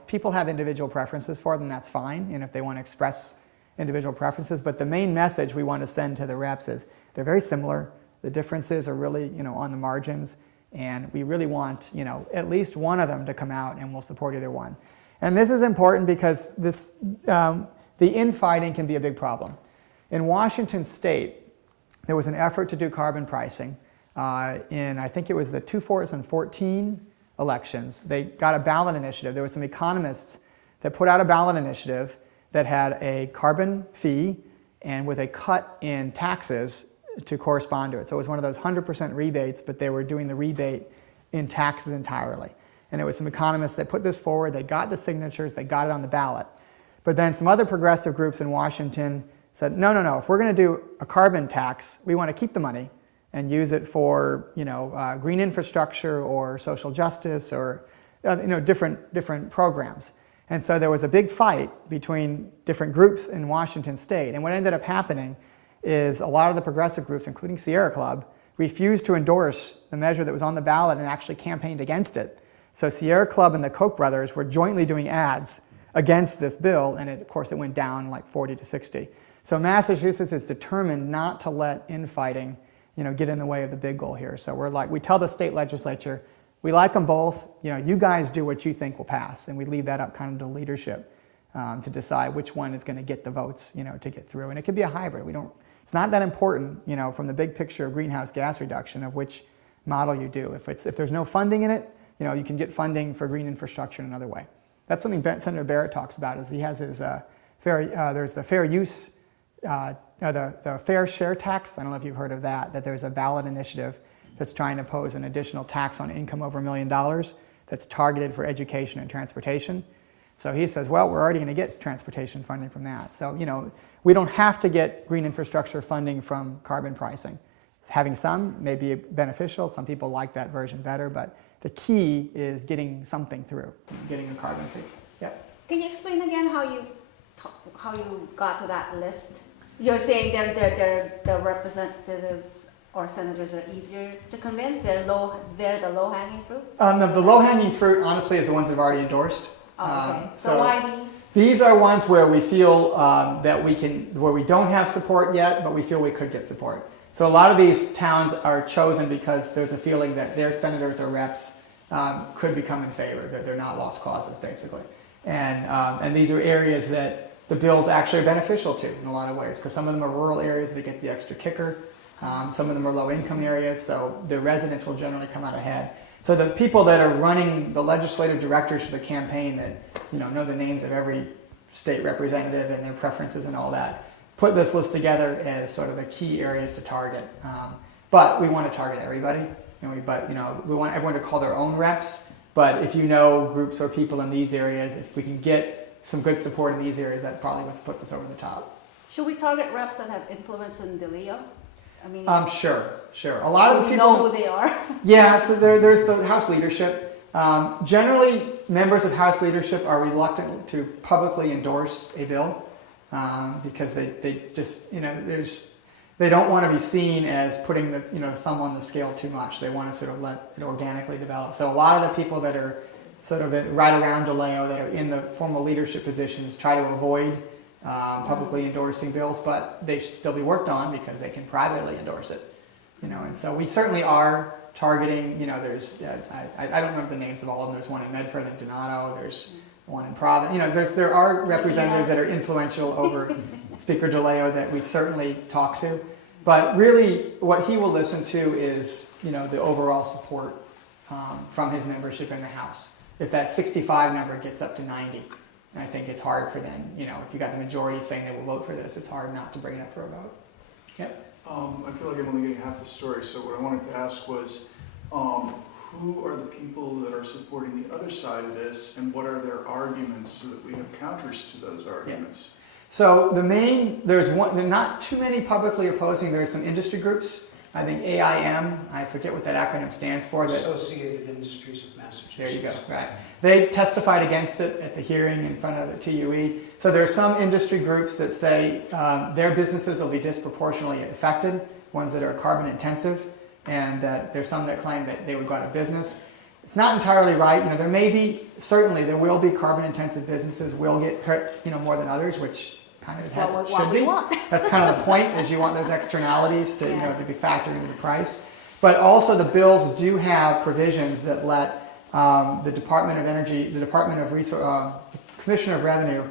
People have individual preferences for them, that's fine, and if they want to express individual preferences. But the main message we want to send to the reps is they're very similar. The differences are really on the margins, and we really want at least one of them to come out, and we'll support either one. And this is important because the infighting can be a big problem. In Washington State, there was an effort to do carbon pricing in, I think it was the 2014 elections. They got a ballot initiative. There were some economists that put out a ballot initiative that had a carbon fee and with a cut in taxes to correspond to it. So it was one of those 100% rebates, but they were doing the rebate in taxes entirely. And it was some economists that put this forward, they got the signatures, they got it on the ballot. But then some other progressive groups in Washington said, no, if we're going to do a carbon tax, we want to keep the money and use it for green infrastructure or social justice or different programs. And so there was a big fight between different groups in Washington state. And what ended up happening is a lot of the progressive groups, including Sierra Club, refused to endorse the measure that was on the ballot and actually campaigned against it. So Sierra Club and the Koch brothers were jointly doing ads against this bill, and of course it went down like 40 to 60. So Massachusetts is determined not to let infighting, get in the way of the big goal here. So we tell the state legislature, we like them both, you guys do what you think will pass, and we leave that up kind of to leadership to decide which one is going to get the votes, to get through. And it could be a hybrid. It's not that important, from the big picture of greenhouse gas reduction of which model you do. If there's no funding in it, you can get funding for green infrastructure in another way. That's something Senator Barrett talks about. Is he has his there's the fair use, the fair share tax. I don't know if you've heard of that. That there's a ballot initiative that's trying to pose an additional tax on income over $1 million that's targeted for education and transportation. So he says, well, we're already going to get transportation funding from that. So, we don't have to get green infrastructure funding from carbon pricing. Having some may be beneficial. Some people like that version better, but the key is getting something through, getting a carbon fee. Yep. Can you explain again how you got to that list? You're saying the representatives or senators are easier to convince? They're the low-hanging fruit? The low-hanging fruit, honestly, is the ones that have already endorsed. Oh, okay. So why these? These are ones where we feel that where we don't have support yet, but we feel we could get support. So a lot of these towns are chosen because there's a feeling that their senators or reps could become in favor, that they're not lost causes, basically. And these are areas that the bills actually are beneficial to in a lot of ways, because some of them are rural areas that get the extra kicker. Some of them are low-income areas, so the residents will generally come out ahead. So the people that are running, the legislative directors for the campaign that know the names of every state representative and their preferences and all that, put this list together as sort of the key areas to target. But we want to target everybody, we want everyone to call their own reps. But if groups or people in these areas, if we can get some good support in these areas, that probably what puts us over the top. Should we target reps that have influence in DeLeo? I mean, sure. A lot of the people know who they are. Yeah, so there's the House leadership. Generally, members of House leadership are reluctant to publicly endorse a bill because they just they don't want to be seen as putting the thumb on the scale too much. They want to sort of let it organically develop. So a lot of the people that are sort of right around DeLeo that are in the formal leadership positions try to avoid publicly endorsing bills, but they should still be worked on because they can privately endorse it, and so we certainly are targeting, there's, I don't remember the names of all of them. There's one in Medford and Donato, there's one in Providence, there are representatives that are influential over Speaker DeLeo that we certainly talk to, but really what he will listen to is, the overall support from his membership in the House. If that 65 number gets up to 90, I think it's hard for them, if you got the majority saying they will vote for this, it's hard not to bring it up for a vote. Yep. I feel like I'm only getting half the story, so what I wanted to ask was, who are the people that are supporting the other side of this, and what are their arguments so that we have counters to those arguments? Yeah. So there's not too many publicly opposing. There's some industry groups. I think AIM, I forget what that acronym stands for. Associated Industries of Massachusetts. There you go, right. They testified against it at the hearing in front of the TUE. So there are some industry groups that say their businesses will be disproportionately affected, ones that are carbon intensive, and there's some that claim that they would go out of business. It's not entirely right. Certainly there will be carbon intensive businesses will get hurt, more than others, which kind of should be. That's kind of the point, is you want those externalities to, to be factored into the price. But also the bills do have provisions that let the Department of Energy, the Commissioner of Revenue,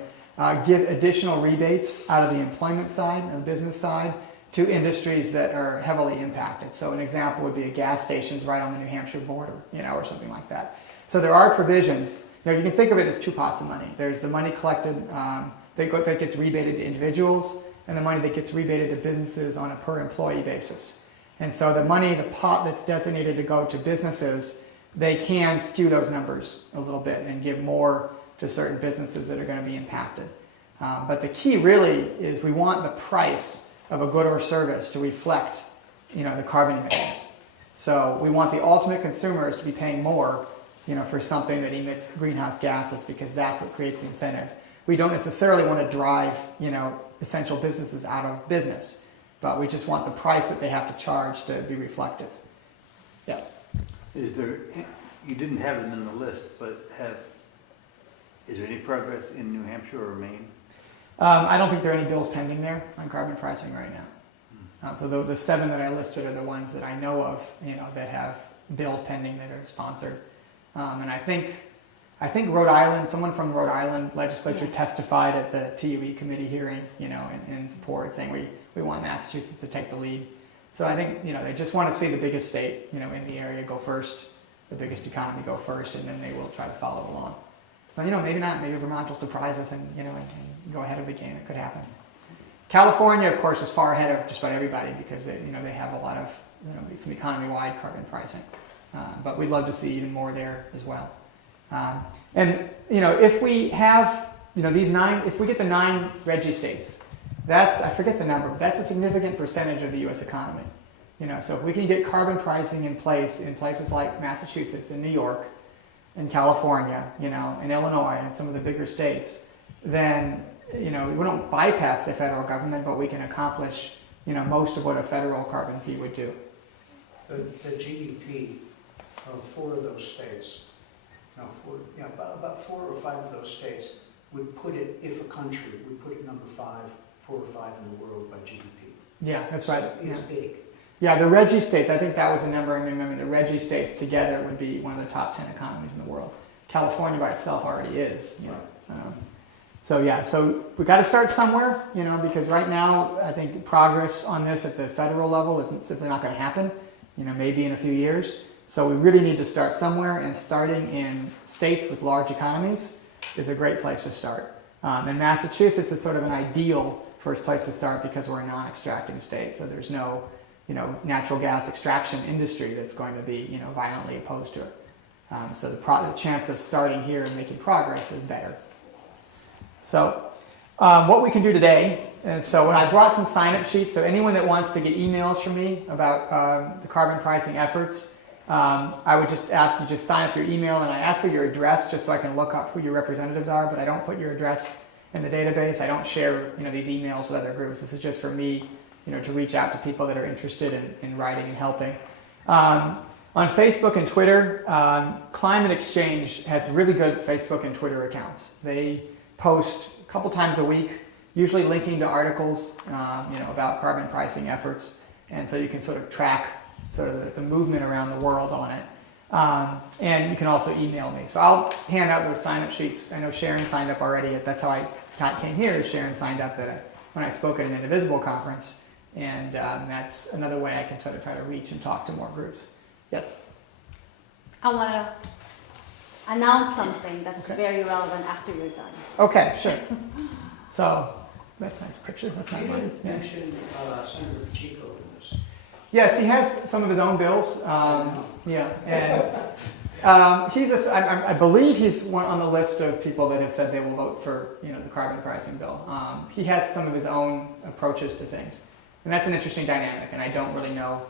give additional rebates out of the employment side and the business side to industries that are heavily impacted. So an example would be a gas stations right on the New Hampshire border, or something like that. So there are provisions. You can think of it as two pots of money. There's the money collected that gets rebated to individuals, and the money that gets rebated to businesses on a per employee basis. And so the pot that's designated to go to businesses, they can skew those numbers a little bit and give more to certain businesses that are going to be impacted. But the key really is we want the price of a good or service to reflect, the carbon emissions. So we want the ultimate consumers to be paying more for something that emits greenhouse gases, because that's what creates the incentives. We don't necessarily want to drive, essential businesses out of business, but we just want the price that they have to charge to be reflective. Yeah. Is there, you didn't have them in the list, but is there any progress in New Hampshire or Maine? I don't think there are any bills pending there on carbon pricing right now. So the 7 that I listed are the ones that I know of, that have bills pending that are sponsored. And I think Rhode Island, someone from Rhode Island legislature testified at the TUE committee hearing, in support, saying we want Massachusetts to take the lead. So I think, they just want to see the biggest state, in the area go first, the biggest economy go first, and then they will try to follow along. But, maybe not. Maybe Vermont will surprise us and go ahead of the game. It could happen. California, of course, is far ahead of just about everybody because they have a lot of, some economy-wide carbon pricing. But we'd love to see even more there as well. And if we have, these 9, if we get the 9 RGGI states, I forget the number, but that's a significant percentage of the U.S. economy. So if we can get carbon pricing in place in places like Massachusetts and New York and California, and Illinois and some of the bigger states, then, we don't bypass the federal government, but we can accomplish, most of what a federal carbon fee would do. The GDP of 4 of those states, about 4 or 5 of those states would put it, if a country, would put it number 5, 4 or 5 in the world by GDP. Yeah, that's right. It's big. Yeah, the RGGI states, I think that was the number I remember. The RGGI states together would be one of the top 10 economies in the world. California by itself already is. So we got to start somewhere, because right now I think progress on this at the federal level isn't simply not going to happen, maybe in a few years. So we really need to start somewhere, and starting in states with large economies is a great place to start. And Massachusetts is sort of an ideal first place to start because we're a non-extracting state, so there's no natural gas extraction industry that's going to be, violently opposed to it. So the chance of starting here and making progress is better. So what we can do today is, so I brought some sign-up sheets, so anyone that wants to get emails from me about the carbon pricing efforts, I would just ask you just sign up your email, and I ask for your address just so I can look up who your representatives are, but I don't put your address in the database. I don't share, these emails with other groups. This is just for me, to reach out to people that are interested in writing and helping. On Facebook and Twitter, Climate Exchange has really good Facebook and Twitter accounts. They post a couple times a week, usually linking to articles, about carbon pricing efforts, and so you can sort of track sort of the movement around the world on it. And you can also email me. So I'll hand out those sign-up sheets. I know Sharon signed up already. That's how I came here, is Sharon signed up when I spoke at an Indivisible conference. And that's another way I can sort of try to reach and talk to more groups. Yes? I want to announce something that's very relevant after you're done. Okay, sure. So that's a nice picture. That's not You mine. didn't mention Senator Pacheco in this. Yes, he has some of his own bills. Yeah, and I believe he's one on the list of people that have said they will vote for the carbon pricing bill. He has some of his own approaches to things, and that's an interesting dynamic. And I don't really know,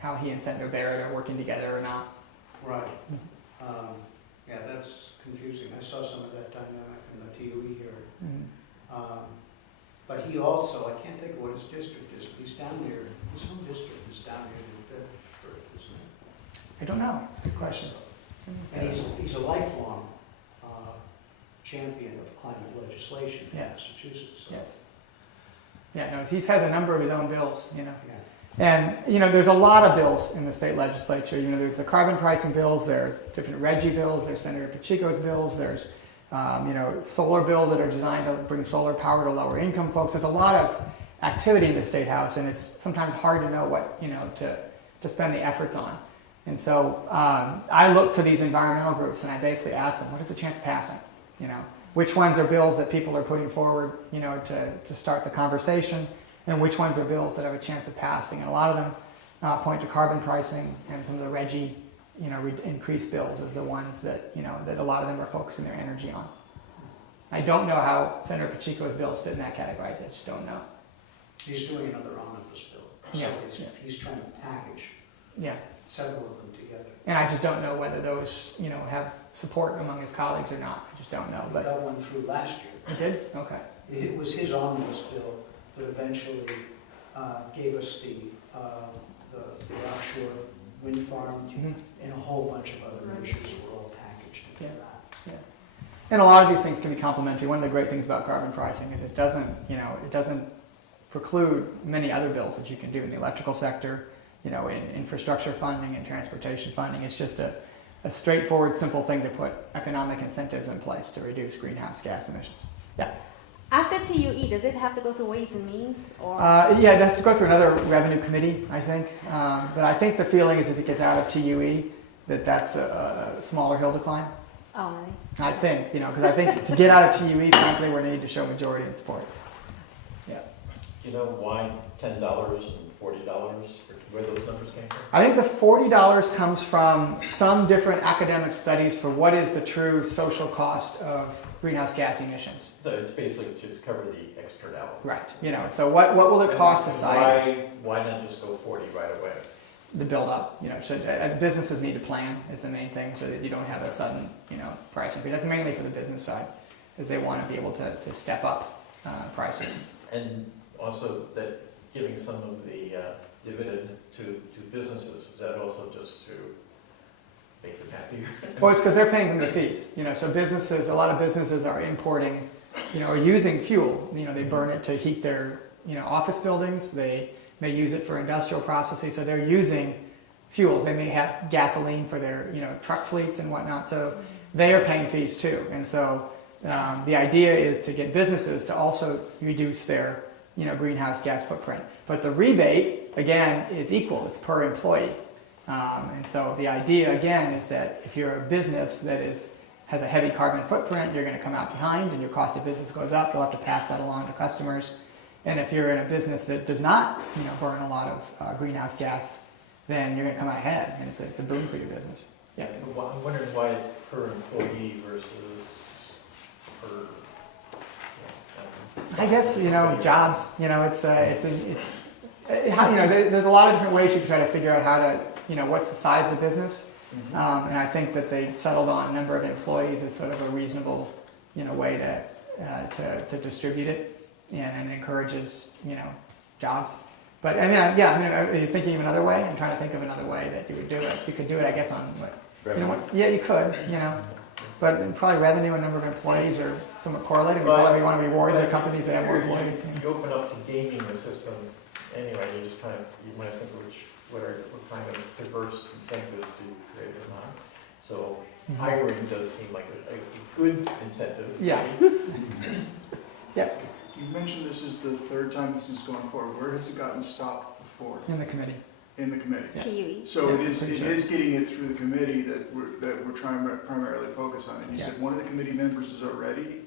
how he and Senator Barrett are working together or not. Right. Yeah, that's confusing. I saw some of that dynamic in the TUE hearing. Mm-hmm. But he also, I can't think of what his district is, but he's down here, his home district is down here in Bedford, isn't it? I don't know. It's a good question. And he's a lifelong champion of climate legislation in Yes. Massachusetts. So. Yes. Yeah, no, he has a number of his own bills, Yeah. And, there's a lot of bills in the state legislature. There's the carbon pricing bills, there's different RGGI bills, there's Senator Pacheco's bills, there's, solar bills that are designed to bring solar power to lower income folks. There's a lot of activity in the State House, and it's sometimes hard to know what, to spend the efforts on. And so I look to these environmental groups, and I basically ask them, what is the chance of passing? Which ones are bills that people are putting forward, to start the conversation, and which ones are bills that have a chance of passing. And a lot of them point to carbon pricing, and some of the RGGI, increased bills as the ones that, that a lot of them are focusing their energy on. I don't know how Senator Pacheco's bills fit in that category. I just don't know. He's doing another omnibus bill. So Yeah, he's trying to package Yeah. several of them together. And I just don't know whether those, have support among his colleagues or not. I just don't know. We But got one through last year. he did? Okay. It was his omnibus bill that eventually gave us the offshore wind farm Mhm. and a whole bunch of other issues were all packaged into Yeah. that. And a lot of these things can be complementary. One of the great things about carbon pricing is it doesn't preclude many other bills that you can do in the electrical sector, in infrastructure funding and transportation funding. It's just a straightforward, simple thing to put economic incentives in place to reduce greenhouse gas emissions. Yeah. After TUE, does it have to go through Ways and Means or? Yeah, it has to go through another revenue committee, I think. But I think the feeling is if it gets out of TUE, that's a smaller hill to climb. Oh, really? I think, because I think to get out of TUE, frankly, we're going to need to show majority in support. Yeah. You know why $10 and $40, where those numbers came from? I think the $40 comes from some different academic studies for what is the true social cost of greenhouse gas emissions. So it's basically to cover the externality. Right. So what will it cost And society? Why not just go 40 right away? The build up, businesses need to plan is the main thing so that you don't have a sudden, price increase. That's mainly for the business side, is they want to be able to step up prices. And also that giving some of the dividend to businesses, is that also just to make them happier? Well, it's because they're paying them the fees. So a lot of businesses are importing, or using fuel. They burn it to heat their, office buildings. They may use it for industrial processes. So they're using fuels. They may have gasoline for their, truck fleets and whatnot. So they are paying fees too. And so the idea is to get businesses to also reduce their, greenhouse gas footprint. But the rebate, again, is equal. It's per employee. And so the idea, again, is that if you're a business that has a heavy carbon footprint, you're going to come out behind and your cost of business goes up. You'll have to pass that along to customers. And if you're in a business that does not, burn a lot of greenhouse gas, then you're going to come out ahead, and it's a boom for your business. Yeah. I'm wondering why it's per employee versus per. I guess jobs. There's a lot of different ways you can try to figure out how to, what's the size of the business. And I think that they settled on a number of employees as sort of a reasonable, way to distribute it, and encourages, jobs. But are you thinking of another way? I'm trying to think of another way that you would do it. You could do it, I guess, on what? Yeah, you could, but probably revenue and number of employees are somewhat correlated. We probably want to reward the companies that have more employees. You open up to gaming the system anyway. You just you might think of what kind of diverse incentives do you create or not. So hiring does seem like a good incentive. Yeah. Yeah. You mentioned this is the third time this is going forward. Where has it gotten stopped before? In the committee. In the committee. Yeah. TUE. So Yeah, it is pretty sure. getting it through the committee that we're trying to primarily focus on. And you Yeah. said one of the committee members is already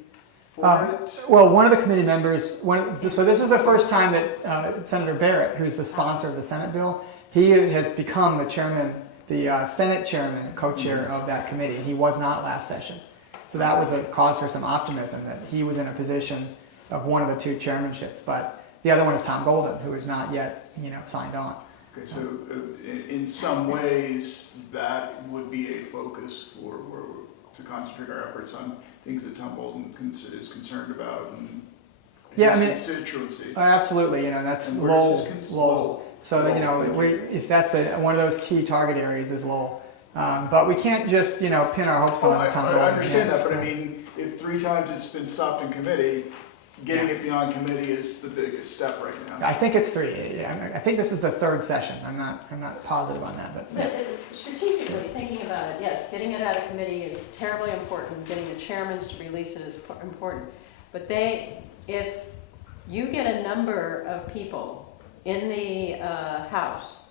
for it? Well, one of the committee members, so this is the first time that Senator Barrett, who's the sponsor of the Senate bill, he has become the chairman, the Senate chairman, co-chair of that committee. He was not last session. So that was a cause for some optimism that he was in a position of one of the two chairmanships. But the other one is Tom Golden, who is not yet, signed on. Okay, so in some ways, that would be a focus to concentrate our efforts on things that Tom Bolden is concerned about and his constituency. Absolutely, that's And where is Lowell. his Lowell. So that, if that's one of those key target areas is Lowell. But we can't just, pin our hopes on Tom Golden. I understand that, but I mean, if 3 times it's been stopped in committee, getting it beyond committee is the biggest step right now. I think it's 3. Yeah, I think this is the 3rd session. I'm not positive on that, but. But strategically, thinking about it, yes, getting it out of committee is terribly important. Getting the chairmans to release it is important. But if you get a number of people in the House,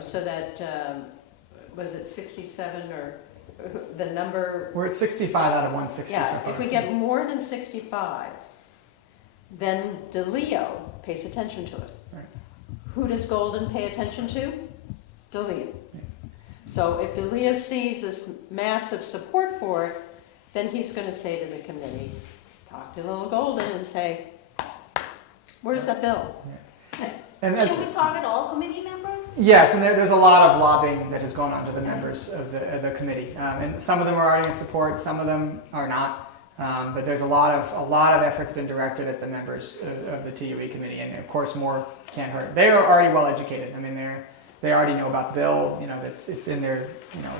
so that, was it 67 or the number? We're at 65 out of 160 so Yeah, far. if we get more than 65, then DeLeo pays attention to it. Right. Who does Golden pay attention to? DeLeo. Yeah. So if DeLeo sees this massive support for it, then he's going to say to the committee, talk to little Golden and say, where's that bill? And that's, Should we target all committee members? Yes, and there's a lot of lobbying that has gone on to the members of the committee, and some of them are already in support, some of them are not. But there's a lot of efforts been directed at the members of the TUE committee, and of course more can't hurt. They are already well educated. I mean, they already know about the bill. You know, it's in their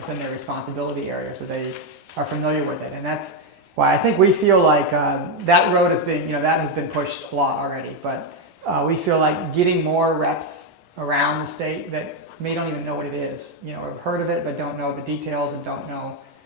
it's in their responsibility area, so they are familiar with it, and that's why I think we feel like that road has been that has been pushed a lot already. But we feel like getting more reps around the state that may don't even know what it is, or have heard of it but don't know the details and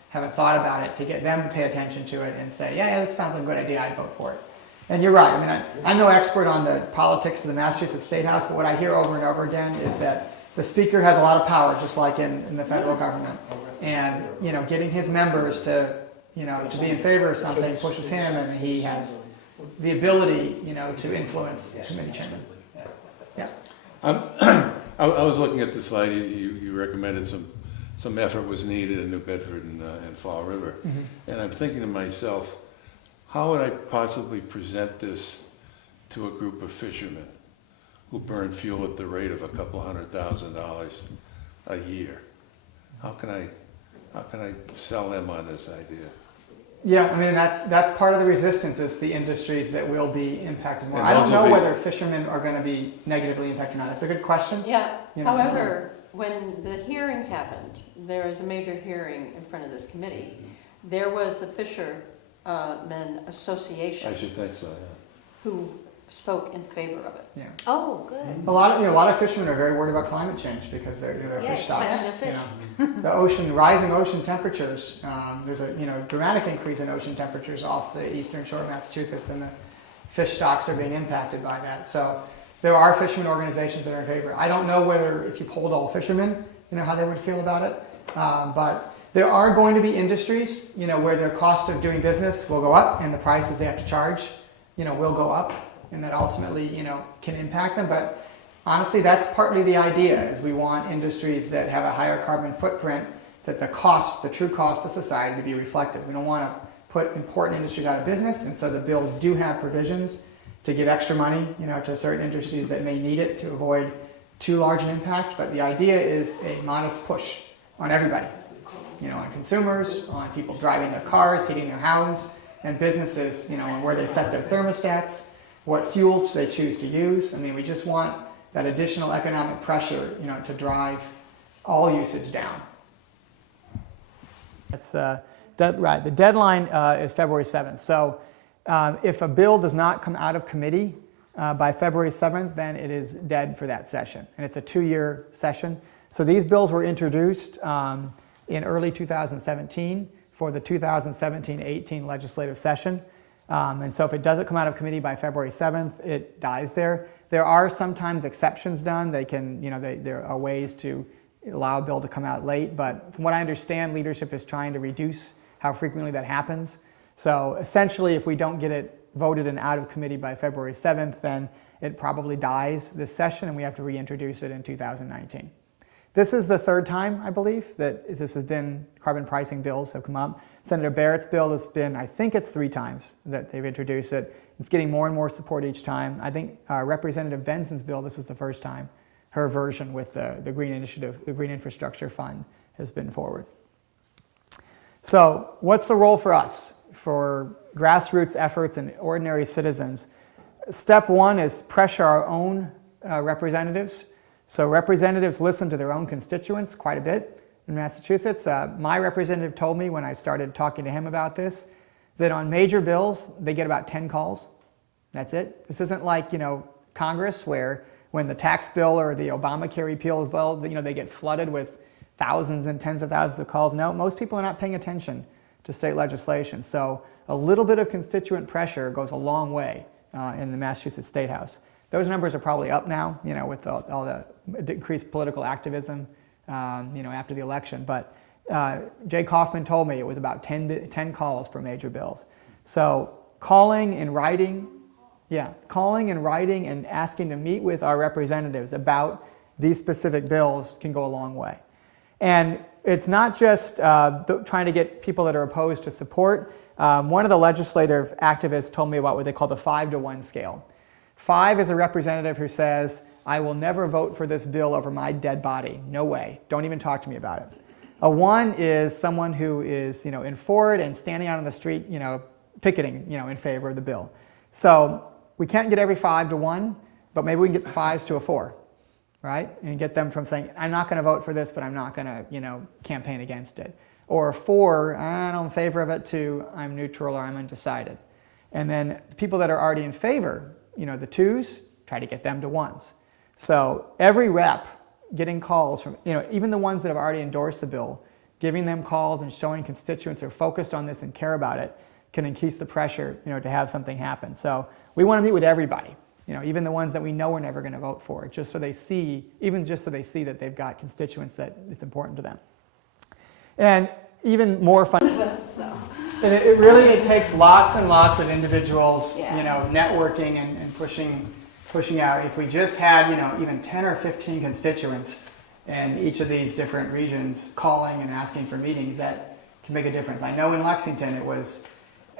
haven't thought about it, to get them to pay attention to it and say, yeah, this sounds like a good idea, I'd vote for it. And you're right. I mean, I'm no expert on the politics of the Massachusetts State House, but what I hear over and over again is that the speaker has a lot of power, just like in the federal government. And, getting his members to be in favor of something pushes him, and he has the ability, to influence committee chairman. Yeah. I was looking at the slide, you recommended some effort was needed in New Bedford and Fall River. Mm-hmm. And I'm thinking to myself, how would I possibly present this to a group of fishermen who burn fuel at the rate of a couple $100,000 a year? How can I sell them on this idea? Yeah, I mean, that's part of the resistance, is the industries that will be impacted more. And I don't those know will be- whether fishermen are going to be negatively impacted or not. That's a good question. Yeah, You know, however, when the hearing happened, there was a major hearing in front of this committee. There was the Fishermen Association I should think so, yeah. who spoke in favor of it. Yeah. Oh, good. A lot of fishermen are very worried about climate change because their Yeah, fish stocks. expensive fish. The rising ocean temperatures. There's a dramatic increase in ocean temperatures off the eastern shore of Massachusetts, and the fish stocks are being impacted by that. So there are fishermen organizations that are in favor. I don't know whether, if you polled all fishermen, how they would feel about it. But there are going to be industries, where their cost of doing business will go up, and the prices they have to charge, will go up, and that ultimately, can impact them. But honestly, that's partly the idea, is we want industries that have a higher carbon footprint, that the true cost to society to be reflected. We don't want to put important industries out of business, and so the bills do have provisions to give extra money, to certain industries that may need it to avoid too large an impact. But the idea is a modest push on everybody, on consumers, on people driving their cars, heating their homes, and businesses, and where they set their thermostats, what fuels they choose to use. I mean, we just want that additional economic pressure, to drive all usage down. That's right. The deadline is February 7th. So if a bill does not come out of committee by February 7th, then it is dead for that session. And it's a 2-year session. So these bills were introduced in early 2017 for the 2017-18 legislative session. And so if it doesn't come out of committee by February 7th, it dies there. There are sometimes exceptions done. They can, there are ways to allow a bill to come out late. But from what I understand, leadership is trying to reduce how frequently that happens. So essentially, if we don't get it voted and out of committee by February 7th, then it probably dies this session, and we have to reintroduce it in 2019. This is the third time, I believe, that this has been, carbon pricing bills have come up. Senator Barrett's bill has been, I think it's 3 times that they've introduced it. It's getting more and more support each time. I think Representative Benson's bill, this is the first time her version with the Green Initiative, the Green Infrastructure Fund, has been forward. So what's the role for us, for grassroots efforts and ordinary citizens? Step 1 is pressure our own representatives. So representatives listen to their own constituents quite a bit in Massachusetts. My representative told me when I started talking to him about this, that on major bills, they get about 10 calls. That's it. This isn't like, Congress, where when the tax bill or the Obamacare repeal is bill, they get flooded with thousands and tens of thousands of calls. No, most people are not paying attention to state legislation. So a little bit of constituent pressure goes a long way in the Massachusetts State House. Those numbers are probably up now, with all the increased political activism, after the election. But Jay Kaufman told me it was about 10 calls per major bills. So calling and writing and asking to meet with our representatives about these specific bills can go a long way. And it's not just trying to get people that are opposed to support. One of the legislative activists told me about what they call the 5-to-1 scale. 5 is a representative who says, I will never vote for this bill over my dead body. No way. Don't even talk to me about it. A 1 is someone who is, in for it and standing out on the street, picketing, in favor of the bill. So we can't get every 5 to 1, but maybe we can get the 5s to a 4, right? And get them from saying, I'm not going to vote for this, but I'm not going to, campaign against it. Or a 4, I'm in favor of it, to I'm neutral or I'm undecided. And then people that are already in favor, the 2s, try to get them to 1s. So every rep getting calls from, even the ones that have already endorsed the bill, giving them calls and showing constituents who are focused on this and care about it can increase the pressure, to have something happen. So we want to meet with everybody, even the ones that we know we're never going to vote for, just so they see that they've got constituents that it's important to them. And even more fun, and it takes lots and lots of individuals, networking and pushing out. If we just had, even 10 or 15 constituents in each of these different regions calling and asking for meetings, that can make a difference. I know in Lexington it was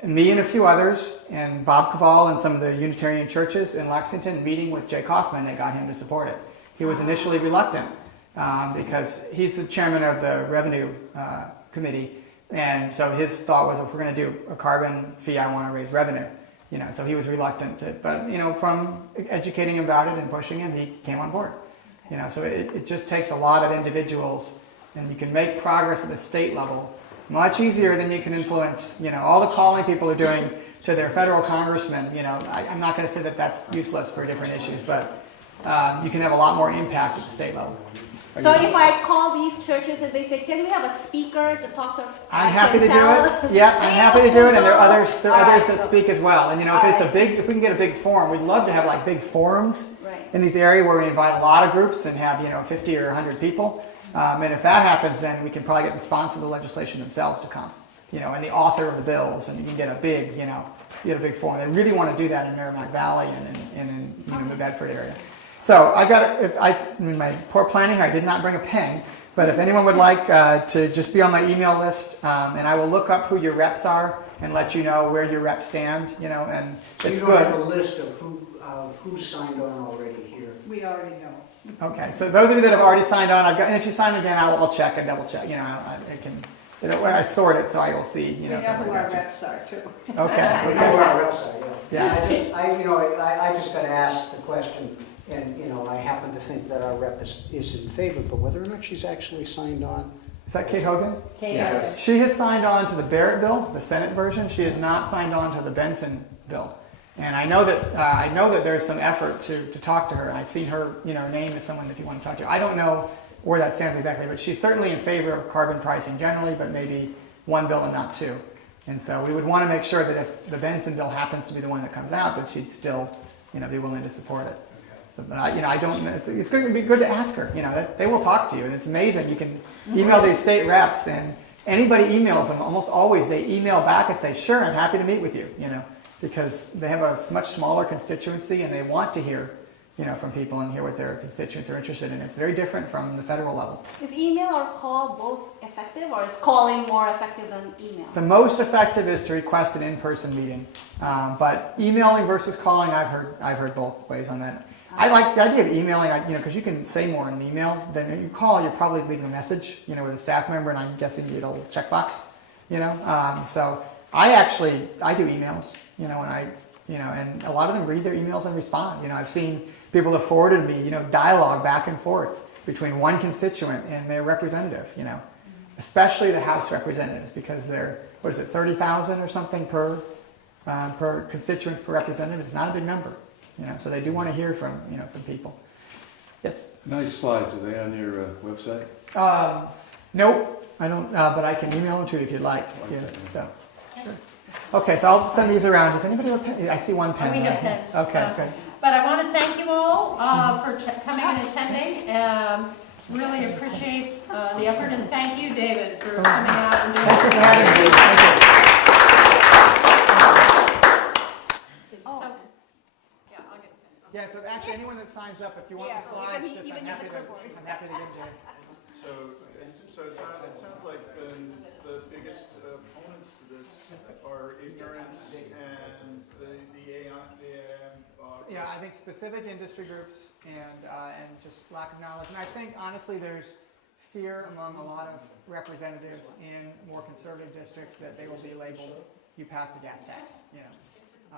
me and a few others, and Bob Caval and some of the Unitarian churches in Lexington meeting with Jay Kaufman that got him to support it. He was initially reluctant because he's the chairman of the revenue committee, and so his thought was, if we're going to do a carbon fee, I want to raise revenue. So he was reluctant, but from educating him about it and pushing him, he came on board. So it just takes a lot of individuals, and you can make progress at the state level much easier than you can influence. All the calling people are doing to their federal congressmen. I'm not going to say that that's useless for different issues, but you can have a lot more impact at the state level. So if I call these churches and they say, can we have a speaker to talk to? I'm happy to do it. Yeah, I'm happy to do it, and there are others that speak as well. And if we can get a big forum, we'd love to have like big forums in these areas where we invite a lot of groups and have 50 or 100 people. And if that happens, then we can probably get the sponsor of the legislation themselves to come, and the author of the bills, and you can get a big, get a big forum. They really want to do that in Merrimack Valley and in New Bedford area. So in my poor planning, I did not bring a pen, but if anyone would like to just be on my email list, and I will look up who your reps are and let you know where your reps stand, and it's You good. don't have a list of who's signed on already here. We already know. Okay, so those of you that have already signed on, and if you sign again, I'll check and double check. When I sort it, so I will see. We know who our reps are too. Okay. We know our reps are, Yeah. I just got asked the question, and I happen to think that our rep is in favor, but whether or not she's actually signed on. Is that Kate Hogan? Kate Yeah. Hogan. She has signed on to the Barrett bill, the Senate version. She has not signed on to the Benson bill. And I know that there's some effort to talk to her. And I've seen her, name as someone that you want to talk to. I don't know where that stands exactly, but she's certainly in favor of carbon pricing generally, but maybe one bill and not two. And so we would want to make sure that if the Benson bill happens to be the one that comes out, that she'd still, be willing to support it. So, but I don't. It's going to be good to ask her. That they will talk to you, and it's amazing. You can email these state reps, and anybody emails them. Almost always, they email back and say, "Sure, I'm happy to meet with you." Because they have a much smaller constituency, and they want to hear, from people and hear what their constituents are interested in. It's very different from the federal level. Is email or call both effective, or is calling more effective than email? The most effective is to request an in-person meeting, but emailing versus calling, I've heard both ways on that. I like the idea of emailing, because you can say more in an email than when you call. You're probably leaving a message, with a staff member, and I'm guessing you get a little checkbox, So I do emails, and a lot of them read their emails and respond. I've seen people have forwarded me, dialogue back and forth between one constituent and their representative, especially the House representatives, because they're, 30,000 or something per constituents per representative. It's not a big number, so they do want to hear from people. Yes? Nice slides. Are they on your website? Nope, I don't, but I can email them to you if you'd like. Yeah, so, sure. Okay, so I'll send these around. Does anybody have a pen? I see one pen. We have right here. pens. Okay, good. But I want to thank you all for coming and attending. Really appreciate the effort, and thank you, David, for coming out and doing Thank you for having me. Thank you. So, yeah, I'll get. Yeah, so actually anyone that signs up, if you want the slides, I'm happy to give them to you. So it sounds like the biggest opponents to this are ignorance and the AIM. Yeah, I think specific industry groups and just lack of knowledge. And I think honestly there's fear among a lot of representatives in more conservative districts that they will be labeled, you passed the gas tax, you know.